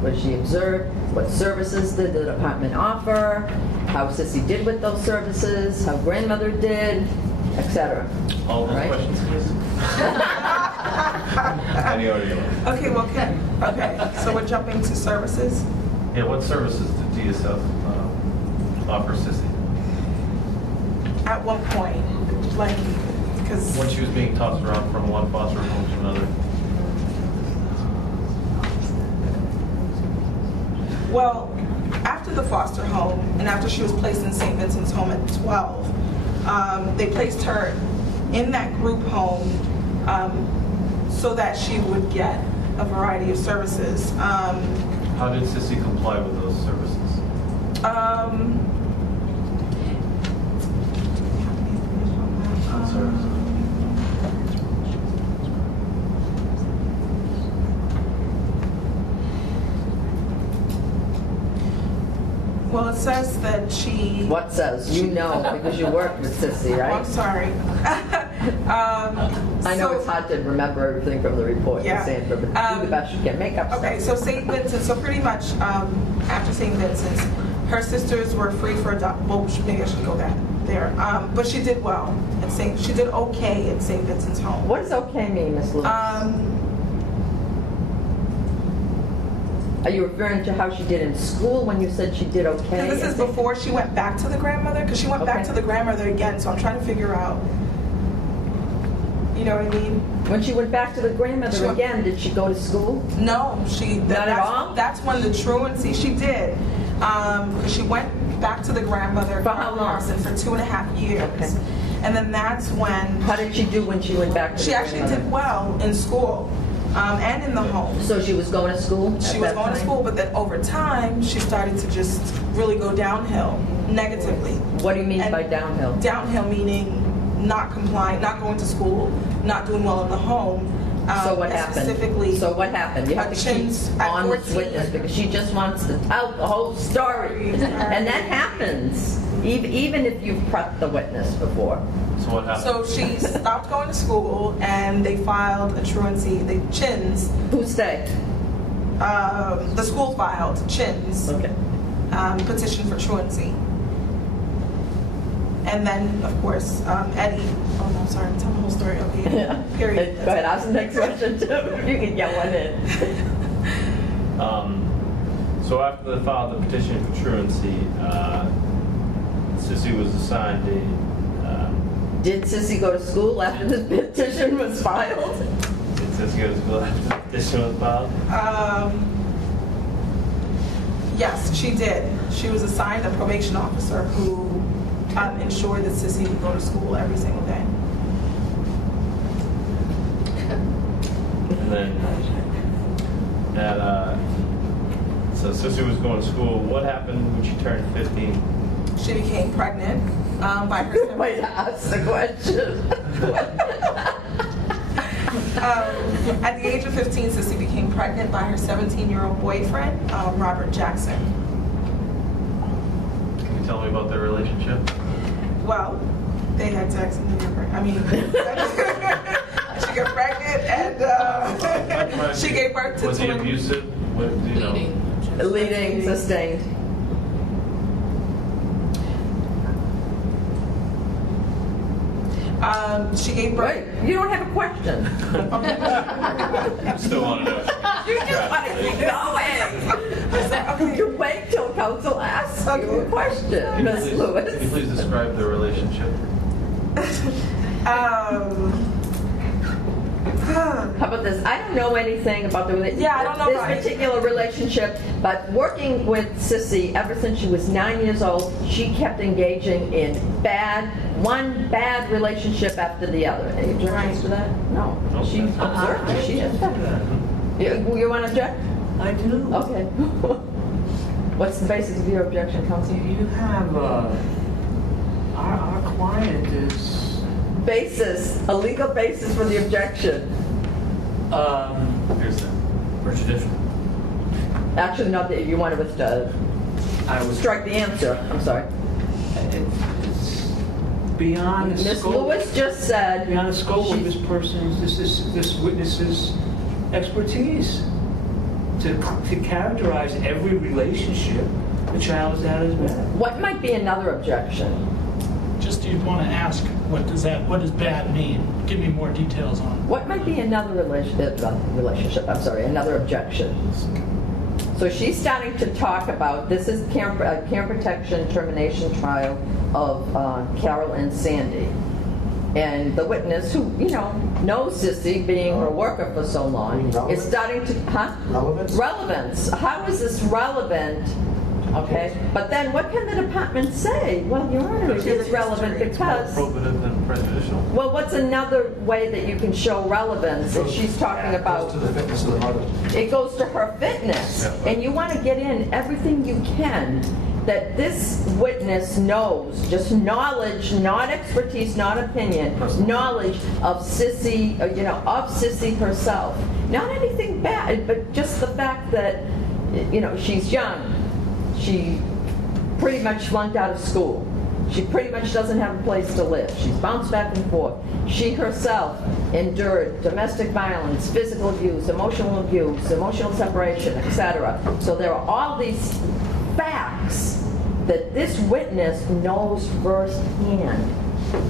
What did she observe? What services did the department offer? How Sissy did with those services? How grandmother did, etc. All those Right? questions, please. Any audio? Okay, well, okay. So we're jumping to services. Yeah, what services did DSF offer Sissy? At one point, because When she was being tossed around from one foster home to another? well, after the foster home and after she was placed in St. Vincent's home at 12, they placed her in that group home so that she would get a variety of services. How did Sissy comply with those services? Well, it says that she... What says? You know, because you worked with Sissy, Oh, right? I'm sorry. I know it's hard to remember everything from the report, Yeah. Cassandra, but do the best you can. Make up Okay, stuff. so St. Vincent, so pretty much after St. Vincent's, her sisters were free for adoption. Well, maybe I should go back there. But she did well at she did okay at St. Vincent's home. What does okay mean, Miss Lewis? Are you referring to how she did in school when you said she did okay? This is before she went back to the grandmother, because she went back Okay. to the grandmother again, so I'm trying to figure out, you know what I mean? When she went back to the grandmother Sure. again, did she go to school? No, Not at all? That's when the truancy, she did. Because she went back to the grandmother. For how long? For 2.5 years. Okay. And then that's when How did she do when she went back to she the actually grandmother? did well in school and in the home. So she was going to school at She was that going to time? school, but then over time, she started to just really go downhill negatively. What do you mean And by downhill? Downhill meaning not complying, not going to school, not doing well in the home. So what happened? Specifically, So what happened? You have to keep at on this 14. witness because she just wants to tell the whole story. And that happens, even if you've prepped the witness before. So what happened? So she stopped going to school, and they filed a truancy. The Chins, Who stayed? the school filed Chins Okay. petition for truancy. And then, of course, Eddie. Oh no, sorry, tell the whole story. Okay. Period. Go ahead, ask the next question too. You can get one in. So after they filed the petition for truancy, Sissy was assigned Did Sissy go to school after this petition was filed? did Sissy go to school after the petition was filed? Yes, she did. She was assigned a probation officer who ensure that Sissy would go to school every single day. And then, so Sissy was going to school. What happened when she turned 15? She became pregnant by her. Wait, ask the question. At the age of 15, Sissy became pregnant by her 17-year-old boyfriend, Robert Jackson. Can you tell me about their relationship? Well, they had sex and they were pregnant. I mean, she got pregnant and she gave birth to Was he twins. abusive? What, do you know? Leading, sustained. She gave birth. Wait, you don't have a question. Still want to know. You just want to keep going. You wait till council asks you a question, Ms. Can Lewis. you please describe their relationship? How about this? I don't know anything about Yeah, I don't know this about particular relationship, but working with Sissy ever since she was 9 years old, she kept engaging in one bad relationship after the other. Any objections to that? No. She observed it. She did that. You want to object? I do. Okay. What's the basis of your objection, Counsel? You have, our client is, A legal basis for the objection. Here's that. For tradition. Actually, not that you want to strike the answer. I'm sorry. It's beyond the Ms. scope. Lewis just said. Beyond the scope of this person's, this witness's expertise to characterize every relationship the child has had as bad. What might be another objection? Just you'd want to ask, what does bad mean? Give me more details on it. What might be another relationship? I'm sorry, another objection. So she's starting to talk about, this is care protection termination trial of Carol and Sandy. And the witness, who, knows Sissy, being her worker for so long, is starting to, Relevance? Relevance. How is this relevant? Okay, but then what can the department say? Well, Your Honor, it is relevant because... Probative than prejudicial. Well, what's another way that you can show relevance if she's talking about... To the fitness of the mother. It goes to her fitness. Yeah. And you want to get in everything you can that this witness knows, just knowledge, not expertise, not opinion, knowledge of Sissy, of Sissy herself. Not anything bad, but just the fact that, she's young. She pretty much flunked out of school. She pretty much doesn't have a place to live. She's bounced back and forth. She herself endured domestic violence, physical abuse, emotional separation, etc. So there are all these facts that this witness knows firsthand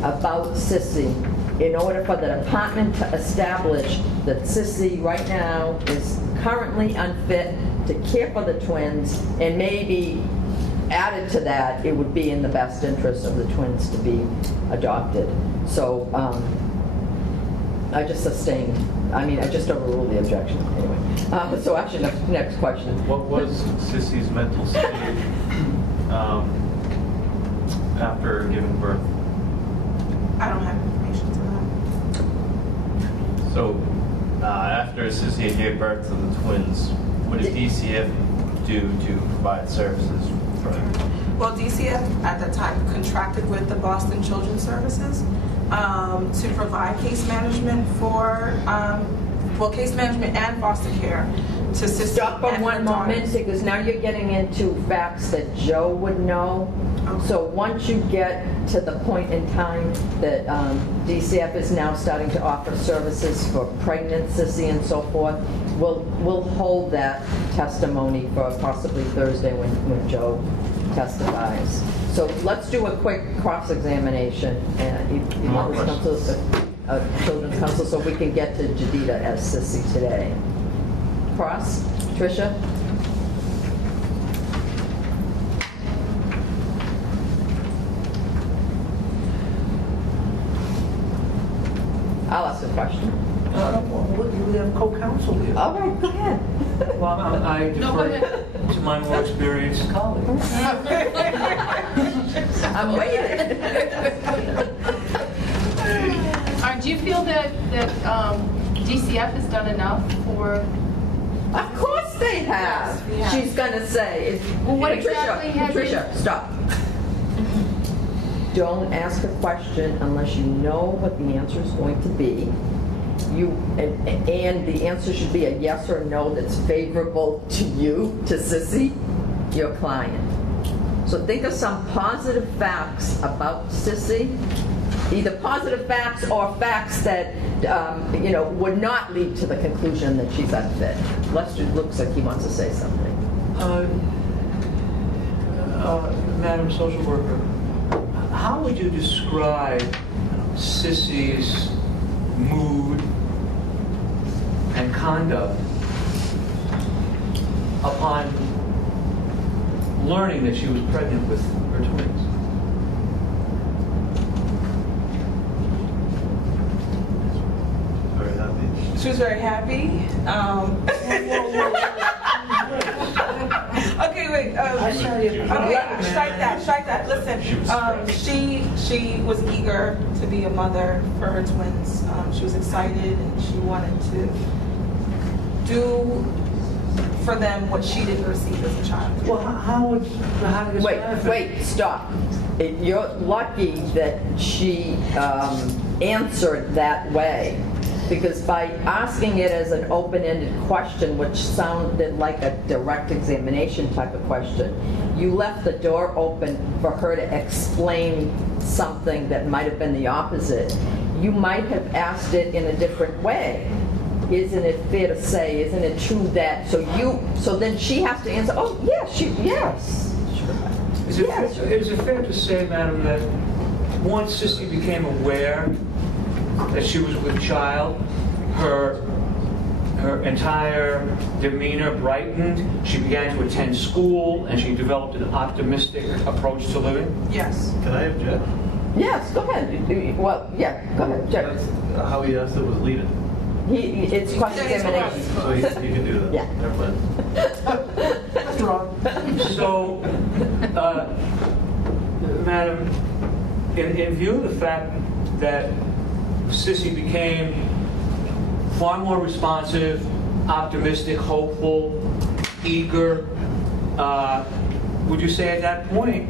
about Sissy in order for the department to establish that Sissy right now is currently unfit to care for the twins, and maybe added to that, it would be in the best interest of the twins to be adopted. So I just sustained. I just overruled the objection anyway. So actually, next question. What was Sissy's mental state after giving birth? I don't have information to that. So, after Sissy gave birth to the twins, what did DCF do to provide services for them? Well, DCF at that time contracted with the Boston Children's Services to provide case management for, case management and foster care to Sissy. Stop for and one her moment, daughters. because now you're getting into facts that Joe would know. Okay. So once you get to the point in time that DCF is now starting to offer services for pregnant Sissy and so forth, we'll hold that testimony for possibly Thursday when Joe testifies. So let's do a quick cross-examination, and More questions. Children's Council, so we can get to Jadida as Sissy today. Cross, Tricia? I'll ask a question. We have co-counsel here. All right, go ahead. Well, I defer to my more experienced colleague. I'm waiting. that DCF has done enough for? Of course they have. Yes, we have. She's gonna say. Well, what Patricia, exactly has Patricia, stop. Don't ask a question unless you know what the answer is going to be. And the answer should be a yes or no that's favorable to you, to Sissy, your client. So think of some positive facts about Sissy, either positive facts or facts that would not lead to the conclusion that she's unfit. Lester looks like he wants to say something. Madam Social Worker, how would you describe Sissy's mood and conduct upon learning that she was pregnant with her twins? Very happy. She was very happy. Okay, wait. Okay, strike that. Listen, she was eager to be a mother for her twins. She was excited and she wanted to do for them what she didn't receive as a child. Well, how does Wait, stop. You're lucky that she answered that way, because by asking it as an open-ended question, which sounded like a direct examination type of question, you left the door open for her to explain something that might have been the opposite. You might have asked it in a different way. Isn't it fair to say, isn't it true that, so then she has to answer, oh, yes, yes. Is it fair to say, madam, that once Sissy became aware that she was with child, her entire demeanor brightened, she began to attend school, and she developed an optimistic approach to living? Yes. Can I object? Yes, go ahead. Well, yeah, go ahead, Jack. That's how he asked it was leading. It's cross-examination. So he can do that. Yeah. Never mind. That's wrong. So, madam, in view of the fact that Sissy became far more responsive, optimistic, hopeful, eager, would you say at that point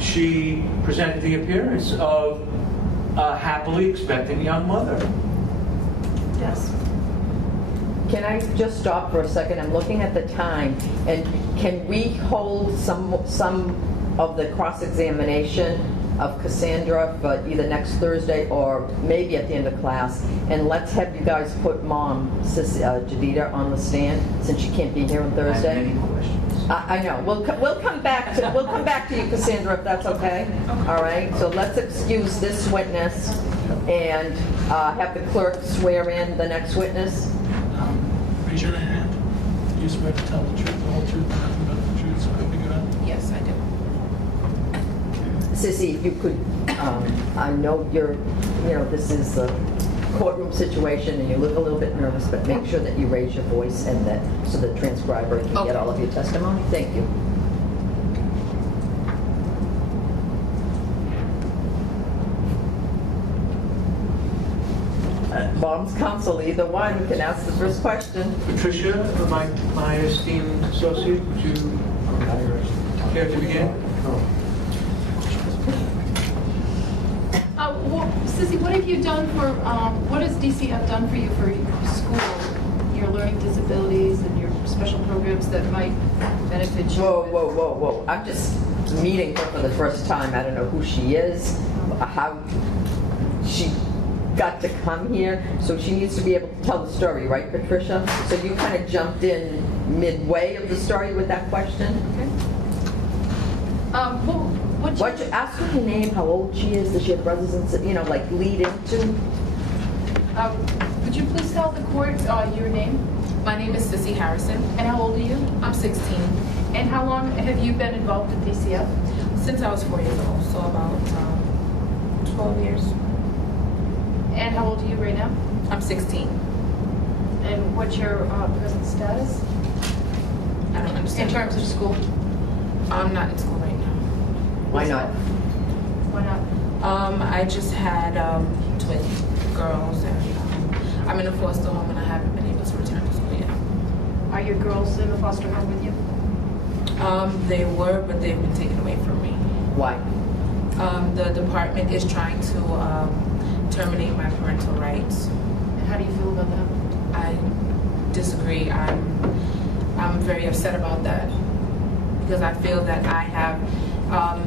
she presented the appearance of a happily expectant young mother? Yes. Can I just stop for a second? I'm looking at the time, and can we hold some of the cross-examination of Cassandra for either next Thursday or maybe at the end of class, and let's have you guys put Mom, Jadida, on the stand since she can't be here on Thursday. I have many questions. I know. We'll come back to you, Cassandra, if that's okay. All right. So let's excuse this witness and have the clerk swear in the next witness. Raise your hand. Do you swear to tell the truth, the whole truth, and nothing but the truth, so help you God? Yes, I do. Sissy, if you could, I know this is a courtroom situation and you look a little bit nervous, but make sure that you raise your voice and that so the transcriber can get all of your testimony. Thank you. Mom's counsel, either one can ask the first question. Patricia, my esteemed associate, would you care to begin? Sissy, what have you done for, what has DCF done for you for school, your learning disabilities and your special programs that might benefit you? Whoa. I'm just meeting her for the first time. I don't know who she is, how she got to come here, so she needs to be able to tell the story, right, Patricia? So you kind of jumped in midway of the story with that question? Okay. Ask her her name, how old she is, does she have brothers and sisters, like lead into? Would you please tell the court your name? My name is Sissy Harrison. And how old are you? I'm 16. And how long have you been involved in DCF? Since I was 4 years old, so about 12 years. And how old are you right now? I'm 16. And what's your present status? I don't understand. In terms of school? I'm not in school right now. Why not? Why not? I just had twin girls, and I'm in a foster home, and I haven't been able to return to school yet. Are your girls in the foster home with you? They were, but they've been taken away from me. Why? The department is trying to terminate my parental rights. And how do you feel about that? I disagree. I'm very upset about that because I feel that I have,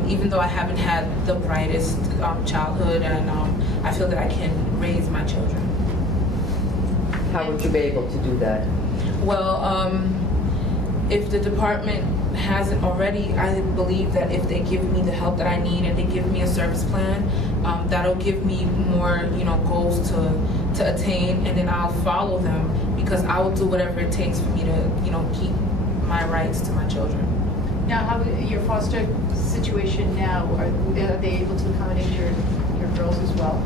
even though I haven't had the brightest childhood, and I feel that I can raise my children. How would you be able to do that? Well, if the department hasn't already, I believe that if they give me the help that I need and they give me a service plan, that'll give me more, goals to attain, and then I'll follow them because I will do whatever it takes for me to, keep my rights to my children. Now, how your foster situation now, are they able to accommodate your girls as well?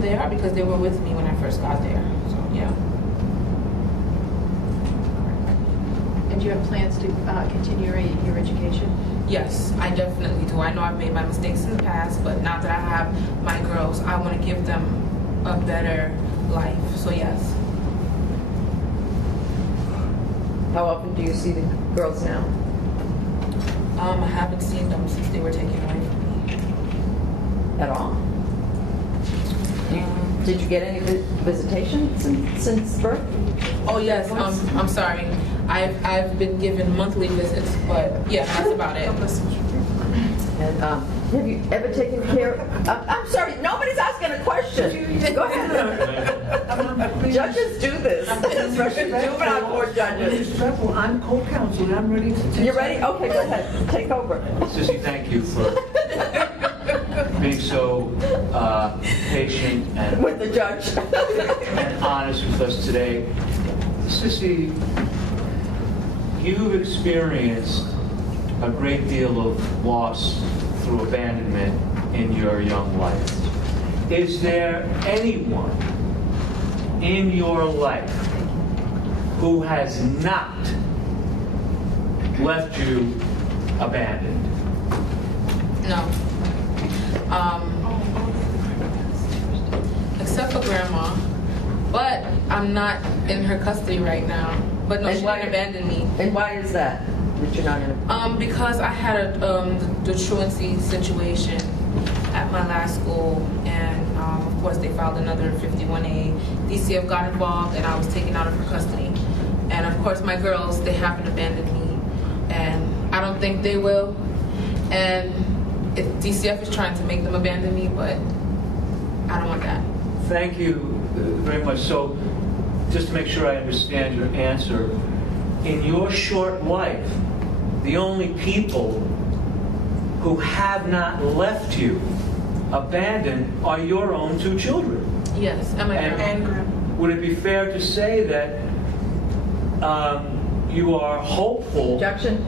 They are, because they were with me when I first got there, so yeah. And do you have plans to continue your education? Yes, I definitely do. I know I've made my mistakes in the past, but now that I have my girls, I want to give them a better life, so yes. How often do you see the girls now? I haven't seen them since they were taken away from me. At all? Did you get any visitation since birth? Oh yes, I'm sorry. I've been given monthly visits, but yeah, that's about it. And have you ever taken care? I'm sorry, nobody's asking a question. Go ahead. Judges do this, especially juvenile court judges. I'm co-counsel and I'm ready to take. You ready? Okay, go ahead. Take over. Sissy, thank you for being so patient and With the judge. and honest with us today. Sissy, you've experienced a great deal of loss through abandonment in your young life. Is there anyone in your life who has not left you abandoned? No. Except for grandma, but I'm not in her custody right now. But no, And she why- didn't abandon me. And why is that you're not in a... Because I had the truancy situation at my last school, and of course they filed another 51A. DCF got involved, and I was taken out of her custody. And of course my girls, they haven't abandoned me, and I don't think they will. And DCF is trying to make them abandon me, but I don't want that. Thank you very much. So, just to make sure I understand your answer, in your short life, the only people who have not left you abandoned are your own two children. Yes, and my grandma. Would it be fair to say that you are hopeful? Objection?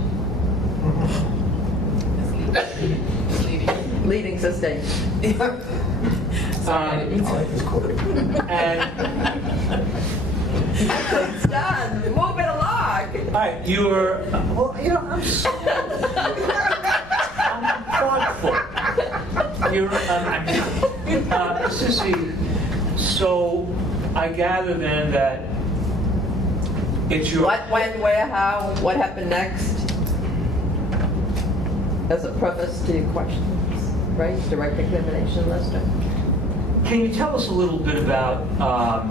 Leading sustained. It's done. Move it along. All right, you're. Well, I'm thoughtful. You're. Sissy. So, I gather then that it's your. What, when, where, how, what happened next? As a preface to your questions, right? Direct examination, Lester. Can you tell us a little bit about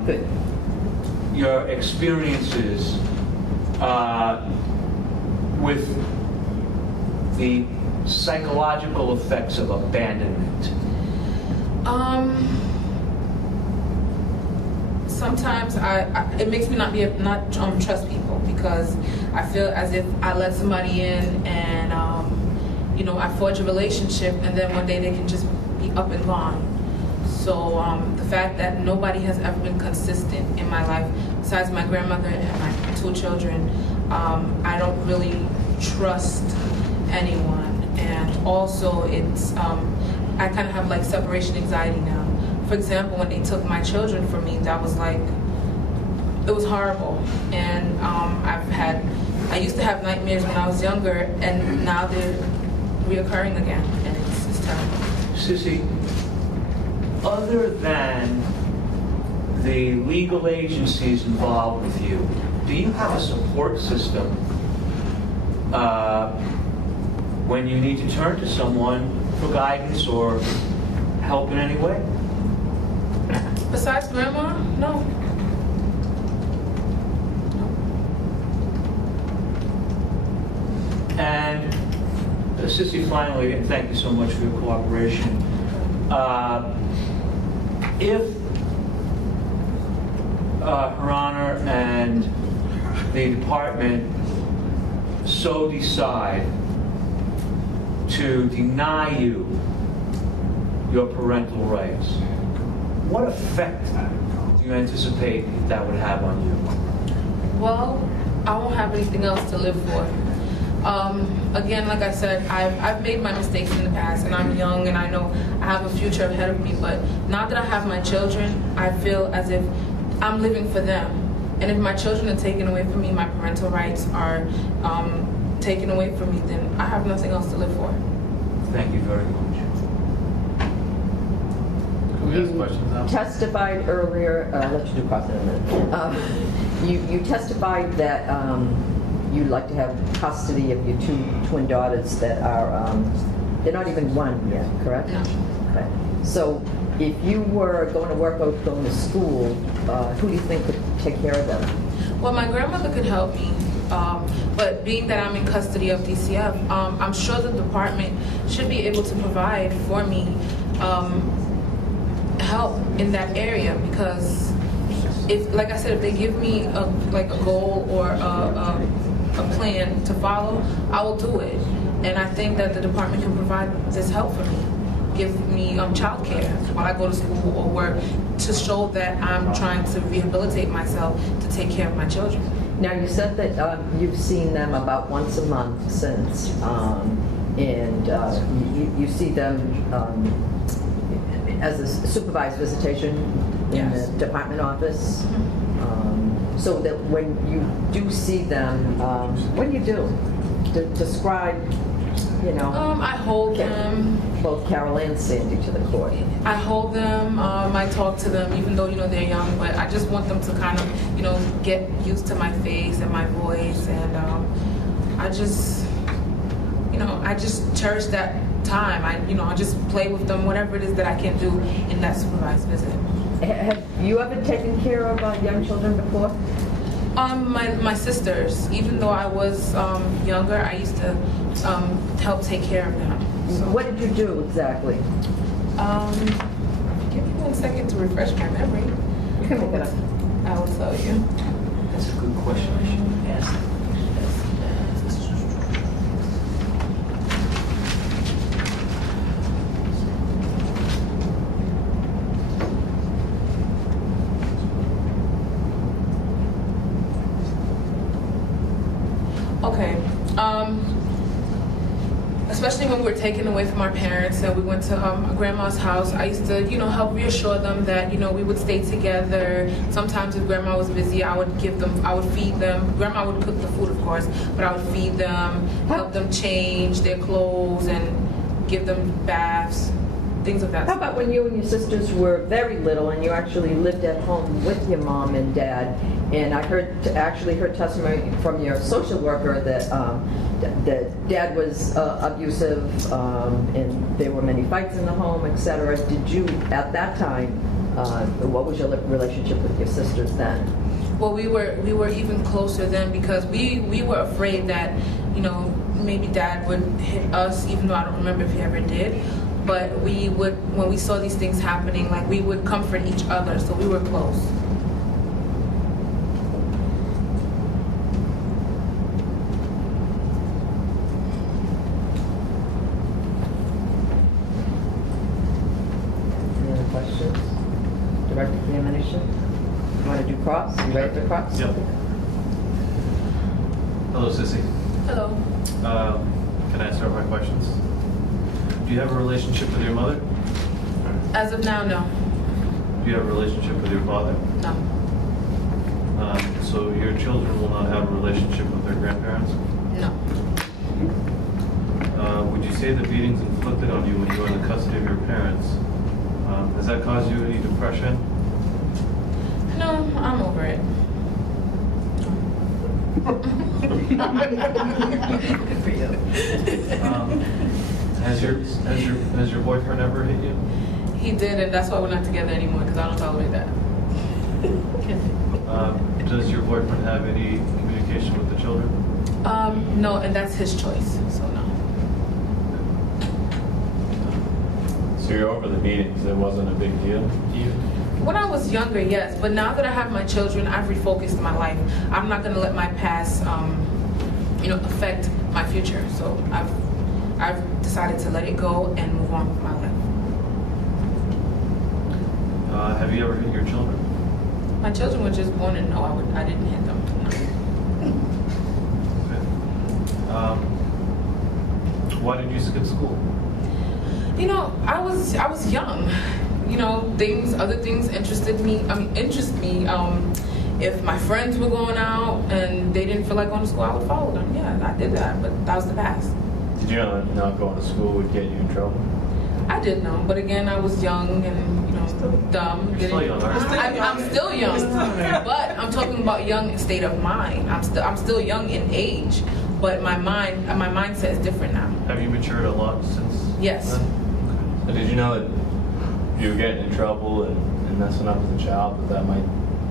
Good. your experiences with the psychological effects of abandonment? Sometimes it makes me not trust people, because I feel as if I let somebody in and I forge a relationship, and then one day they can just be up and gone. So the fact that nobody has ever been consistent in my life, besides my grandmother and my two children, I don't really trust anyone. And also it's, I kind of have like separation anxiety now. For example, when they took my children from me, that was like, it was horrible. And I used to have nightmares when I was younger, and now they're reoccurring again, and it's term. Sissy, other than the legal agencies involved with you, do you have a support system when you need to turn to someone for guidance or help in any way? Besides grandma, no. And Sissy, finally, and thank you so much for your cooperation. If Her Honor and the department so decide to deny you your parental rights, what effect do you anticipate that would have on you? Well, I won't have anything else to live for. Again, like I said, I've made my mistakes in the past, and I'm young, and I know I have a future ahead of me. But now that I have my children, I feel as if I'm living for them. And if my children are taken away from me, my parental rights are taken away from me, then I have nothing else to live for. Thank you very much. Can we ask questions now? Testified earlier, I'll let you do cross in a minute. You testified that you'd like to have custody of your two twin daughters that are, they're not even one yet, correct? No. Okay. So if you were going to work or going to school, who do you think could take care of them? Well, my grandmother could help me, but being that I'm in custody of DCF, I'm sure the department should be able to provide for me help in that area, because if, like I said, if they give me a goal or a plan to follow, I will do it. And I think that the department can provide this help for me. Give me child care while I go to school or work, to show that I'm trying to rehabilitate myself to take care of my children. Now, you said that you've seen them about once a month since, and you see them as a supervised visitation in Yes. the department office. So that when you do see them, what do you do? Describe, you know. I hold them. Both Carol and Sandy to the court. I hold them. I talk to them, even though they're young. But I just want them to kind of get used to my face and my voice, and I just cherish that time. I just play with them, whatever it is that I can do in that supervised visit. Have you ever taken care of young children before? My sisters. Even though I was younger, I used to help take care of them. So. What did you do exactly? Give me 1 second to refresh my memory. I will tell you. That's a good question. I should ask. Okay. Especially when we were taken away from our parents and we went to grandma's house, I used to, help reassure them that, we would stay together. Sometimes if grandma was busy, I would feed them. Grandma would cook the food, of course, but I would feed them, help them change their clothes and give them baths, things of that How sort. about when you and your sisters were very little and you actually lived at home with your mom and dad? And I heard testimony from your social worker that dad was abusive, and there were many fights in the home, etc. Did you, at that time, what was your relationship with your sisters then? Well, we were even closer then, because we were afraid that, maybe dad would hit us, even though I don't remember if he ever did. But we would, when we saw these things happening, we would comfort each other, so we were close. Any other questions? Direct examination? You want to do cross? You ready for cross? Yep. Hello, Sissy. Hello. Can I start my questions? Do you have a relationship with your mother? As of now, no. Do you have a relationship with your father? No. So your children will not have a relationship with their grandparents? No. Would you say say the beatings inflicted on you when you were in the custody of your parents, has that caused you any depression? No, I'm over it. Good for you. Has your boyfriend ever hit you? He did, and that's why we're not together anymore, because I don't tolerate that. Does your boyfriend have any communication with the children? No, and that's his choice, so no. So you're over the beatings. It wasn't a big deal to you? When I was younger, yes, but now that I have my children, I've refocused my life. I'm not going to let my past, affect my future. So I've decided to let it go and move on with my life. Have you ever hit your children? My children were just born, and no, I didn't hit them. No. Why did you skip school? I was young. Other things interest me. If my friends were going out and they didn't feel like going to school, I would follow them. Yeah, I did that, but that was the past. Did you know that not going to school would get you in trouble? I did know, but again, I was young and dumb. You're still young, aren't you? I'm still young, but I'm talking about young in state of mind. I'm still young in age, but my mindset is different now. Have you matured a lot since? Yes. then? So did you know that if you were getting in trouble and messing up as a child, that might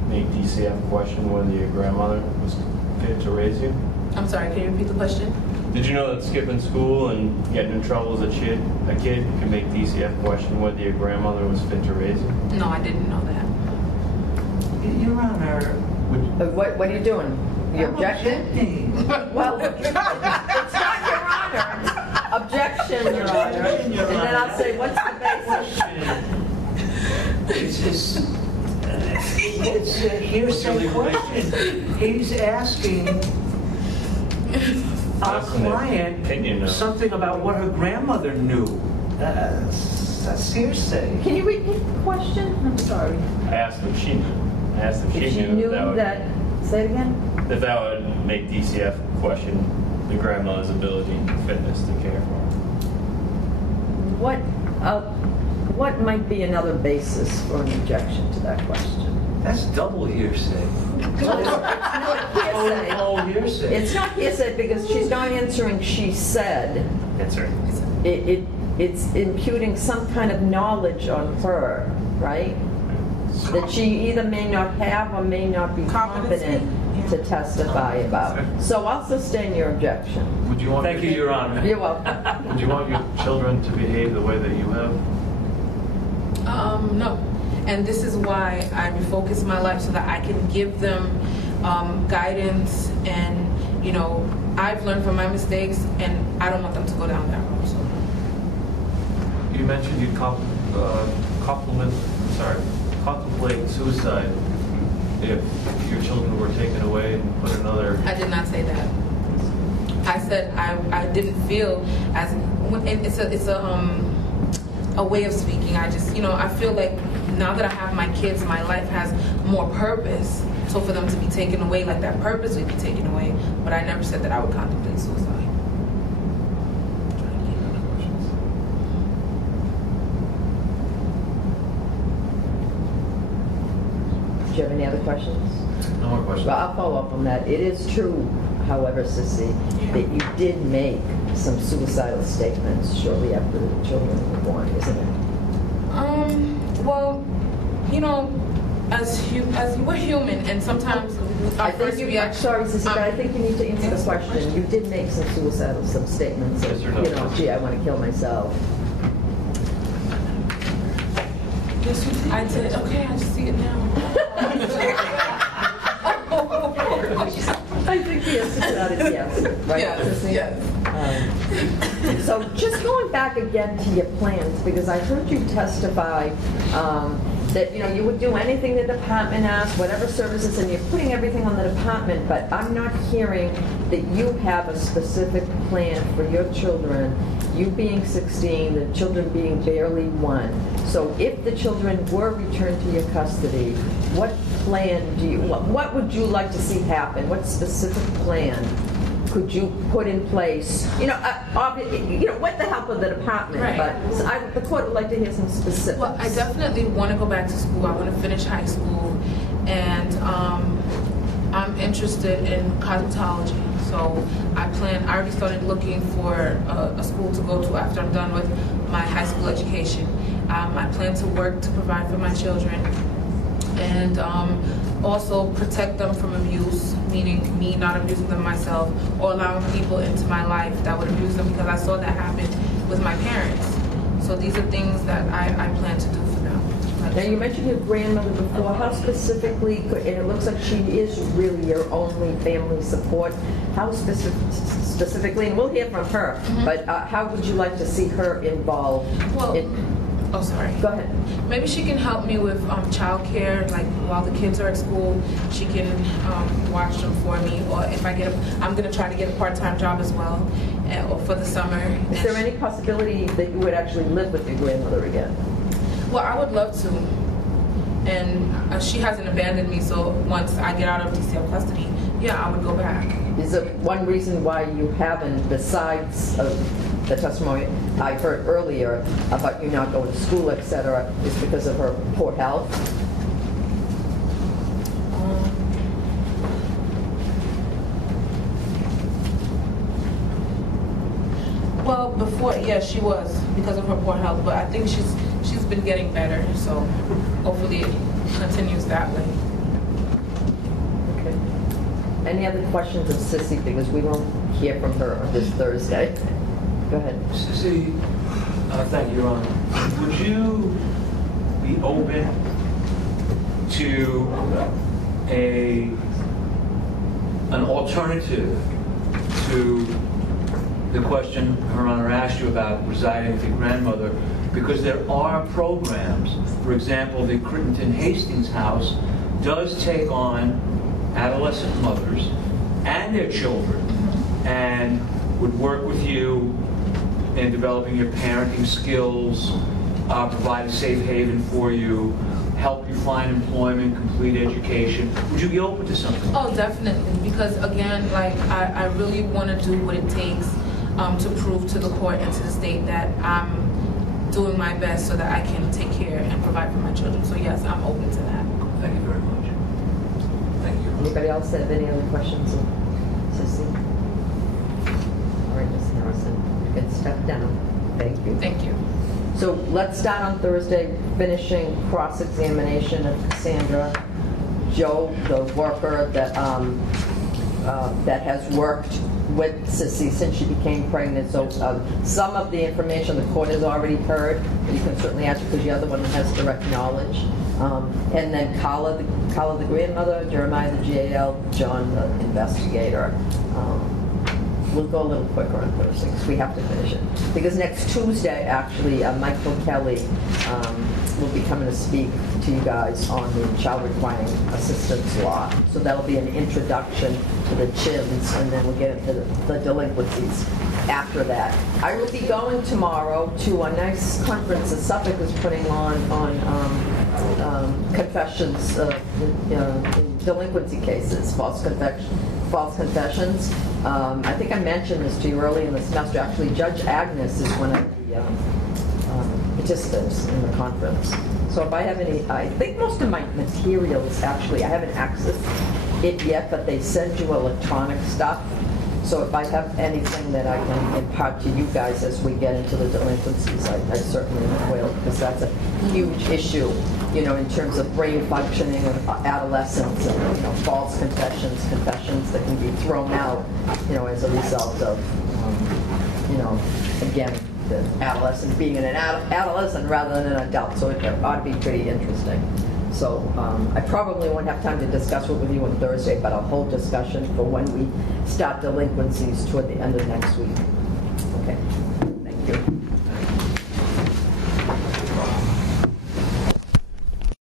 make DCF question whether your grandmother was fit to raise you? I'm sorry, can you repeat the question? Did you know that skipping school and getting in trouble as a kid can make DCF question whether your grandmother was fit to raise you? No, I didn't know that. Your Honor. What are you doing? You objecting? Well, it's not Your Honor. Objection, Your Honor. And then I'll say, what's the basis? It's a hearsay question. He's asking our client something about what her grandmother knew. That's hearsay. Can you repeat the question? I'm sorry. I asked if she knew. I asked if she knew that. Say it again. If that would make DCF question the grandmother's ability and fitness to care for her. What might be another basis for an objection to that question? That's double hearsay. It's not hearsay. Oh, hearsay. It's not hearsay because she's not answering she said. That's right. It's imputing some kind of knowledge on her, right? That she either may not have or may not be competent to testify about. So I'll sustain your objection. Would you want Thank you, Your Honor. You're welcome. Would you want your children to behave the way that you have? No. And this is why I refocus my life so that I can give them guidance and, I've learned from my mistakes and I don't want them to go down that road. So. You mentioned you'd contemplate suicide if your children were taken away and put another... I did not say that. I said I didn't feel as... It's a way of speaking. I just, I feel like now that I have my kids, my life has more purpose. So for them to be taken away, like that purpose would be taken away. But I never said that I would contemplate suicide. Do you have any other questions? No more questions. Well, I'll follow up on that. It is true, however, Sissy, that you did make some suicidal statements shortly after the children were born, isn't it? Well, as we're human, and sometimes our first reaction... Sorry, Sissy, but I think you need to answer the question. You did make some statements of, Yes or no? gee, I want to kill myself. I did. Okay, I see it now. I think the answer to that is yes, right? Yes. So just going back again to your plans, because I heard you testify that you would do anything the department asked, whatever services, and you're putting everything on the department, but I'm not hearing that you have a specific plan for your children, you being 16, the children being barely 1. So if the children were returned to your custody, what plan what would you like to see happen? What specific plan could you put in place, with the help of the department, Right. but the court would like to hear some specifics. Well, I definitely want to go back to school. I want to finish high school, and I'm interested in cosmetology. So I already started looking for a school to go to after I'm done with my high school education. I plan to work to provide for my children, and also protect them from abuse, meaning me not abusing them myself or allowing people into my life that would abuse them, because I saw that happen with my parents. So these are things that I plan to do for them. Now, you mentioned your grandmother before. How specifically, and it looks like she is really your only family support, how specifically, and we'll hear from her, but how would you like to see her involved? Well, oh, sorry. Go ahead. Maybe she can help me with childcare, like while the kids are at school, she can watch them for me. Or if I'm going to try to get a part-time job as well, or for the summer. Is there any possibility that you would actually live with your grandmother again? Well, I would love to. And she hasn't abandoned me, so once I get out of DCF custody, yeah, I would go back. Is there one reason why you haven't, besides the testimony I heard earlier about you not going to school, etc., is because of her poor health? Well, before, yeah, she was, because of her poor health, but I think she's been getting better, so hopefully it continues that way. Okay. Any other questions of Sissy, because we won't hear from her on this Thursday? Go ahead. Sissy, thank you, Your Honor. Would you be open to an alternative to the question Her Honor asked you about residing with your grandmother? Because there are programs, for example, the Crittenton Hastings House does take on adolescent mothers and their children and would work with you in developing your parenting skills, provide a safe haven for you, help you find employment, complete education. Would you be open to something? Oh, definitely, because again, like I really want to do what it takes to prove to the court and to the state that I'm doing my best so that I can take care and provide for my children. So yes, I'm open to that. Thank you very much. Thank you. Anybody else have any other questions of Sissy? All right, Ms. Harrison, you can step down. Thank you. Thank you. So let's start on Thursday, finishing cross-examination of Cassandra. Joe, the worker that has worked with Sissy since she became pregnant. So some of the information the court has already heard, but you can certainly ask because the other one has direct knowledge. And then Carla the grandmother, Jeremiah the GAL, John the investigator. We'll go a little quicker on Thursday because we have to finish it. Because next Tuesday, actually, Michael Kelly will be coming to speak to you guys on the child requiring assistance law. So that'll be an introduction to the CHIMs, and then we'll get into the delinquencies after that. I will be going tomorrow to a nice conference that Suffolk is putting on confessions, in delinquency cases, false confessions. I think I mentioned this to you early in the semester. Actually, Judge Agnes is one of the participants in the conference. So if I have any, I think most of my materials, actually, I haven't accessed it yet, but they send you electronic stuff. So if I have anything that I can impart to you guys as we get into the delinquencies, I certainly will, because that's a huge issue, in terms of brain functioning of adolescents and, false confessions that can be thrown out, as a result of, again, the adolescent being an adolescent rather than an adult. So it ought to be pretty interesting. So I probably won't have time to discuss it with you on Thursday, but I'll hold discussion for when we start delinquencies toward the end of next week. Okay.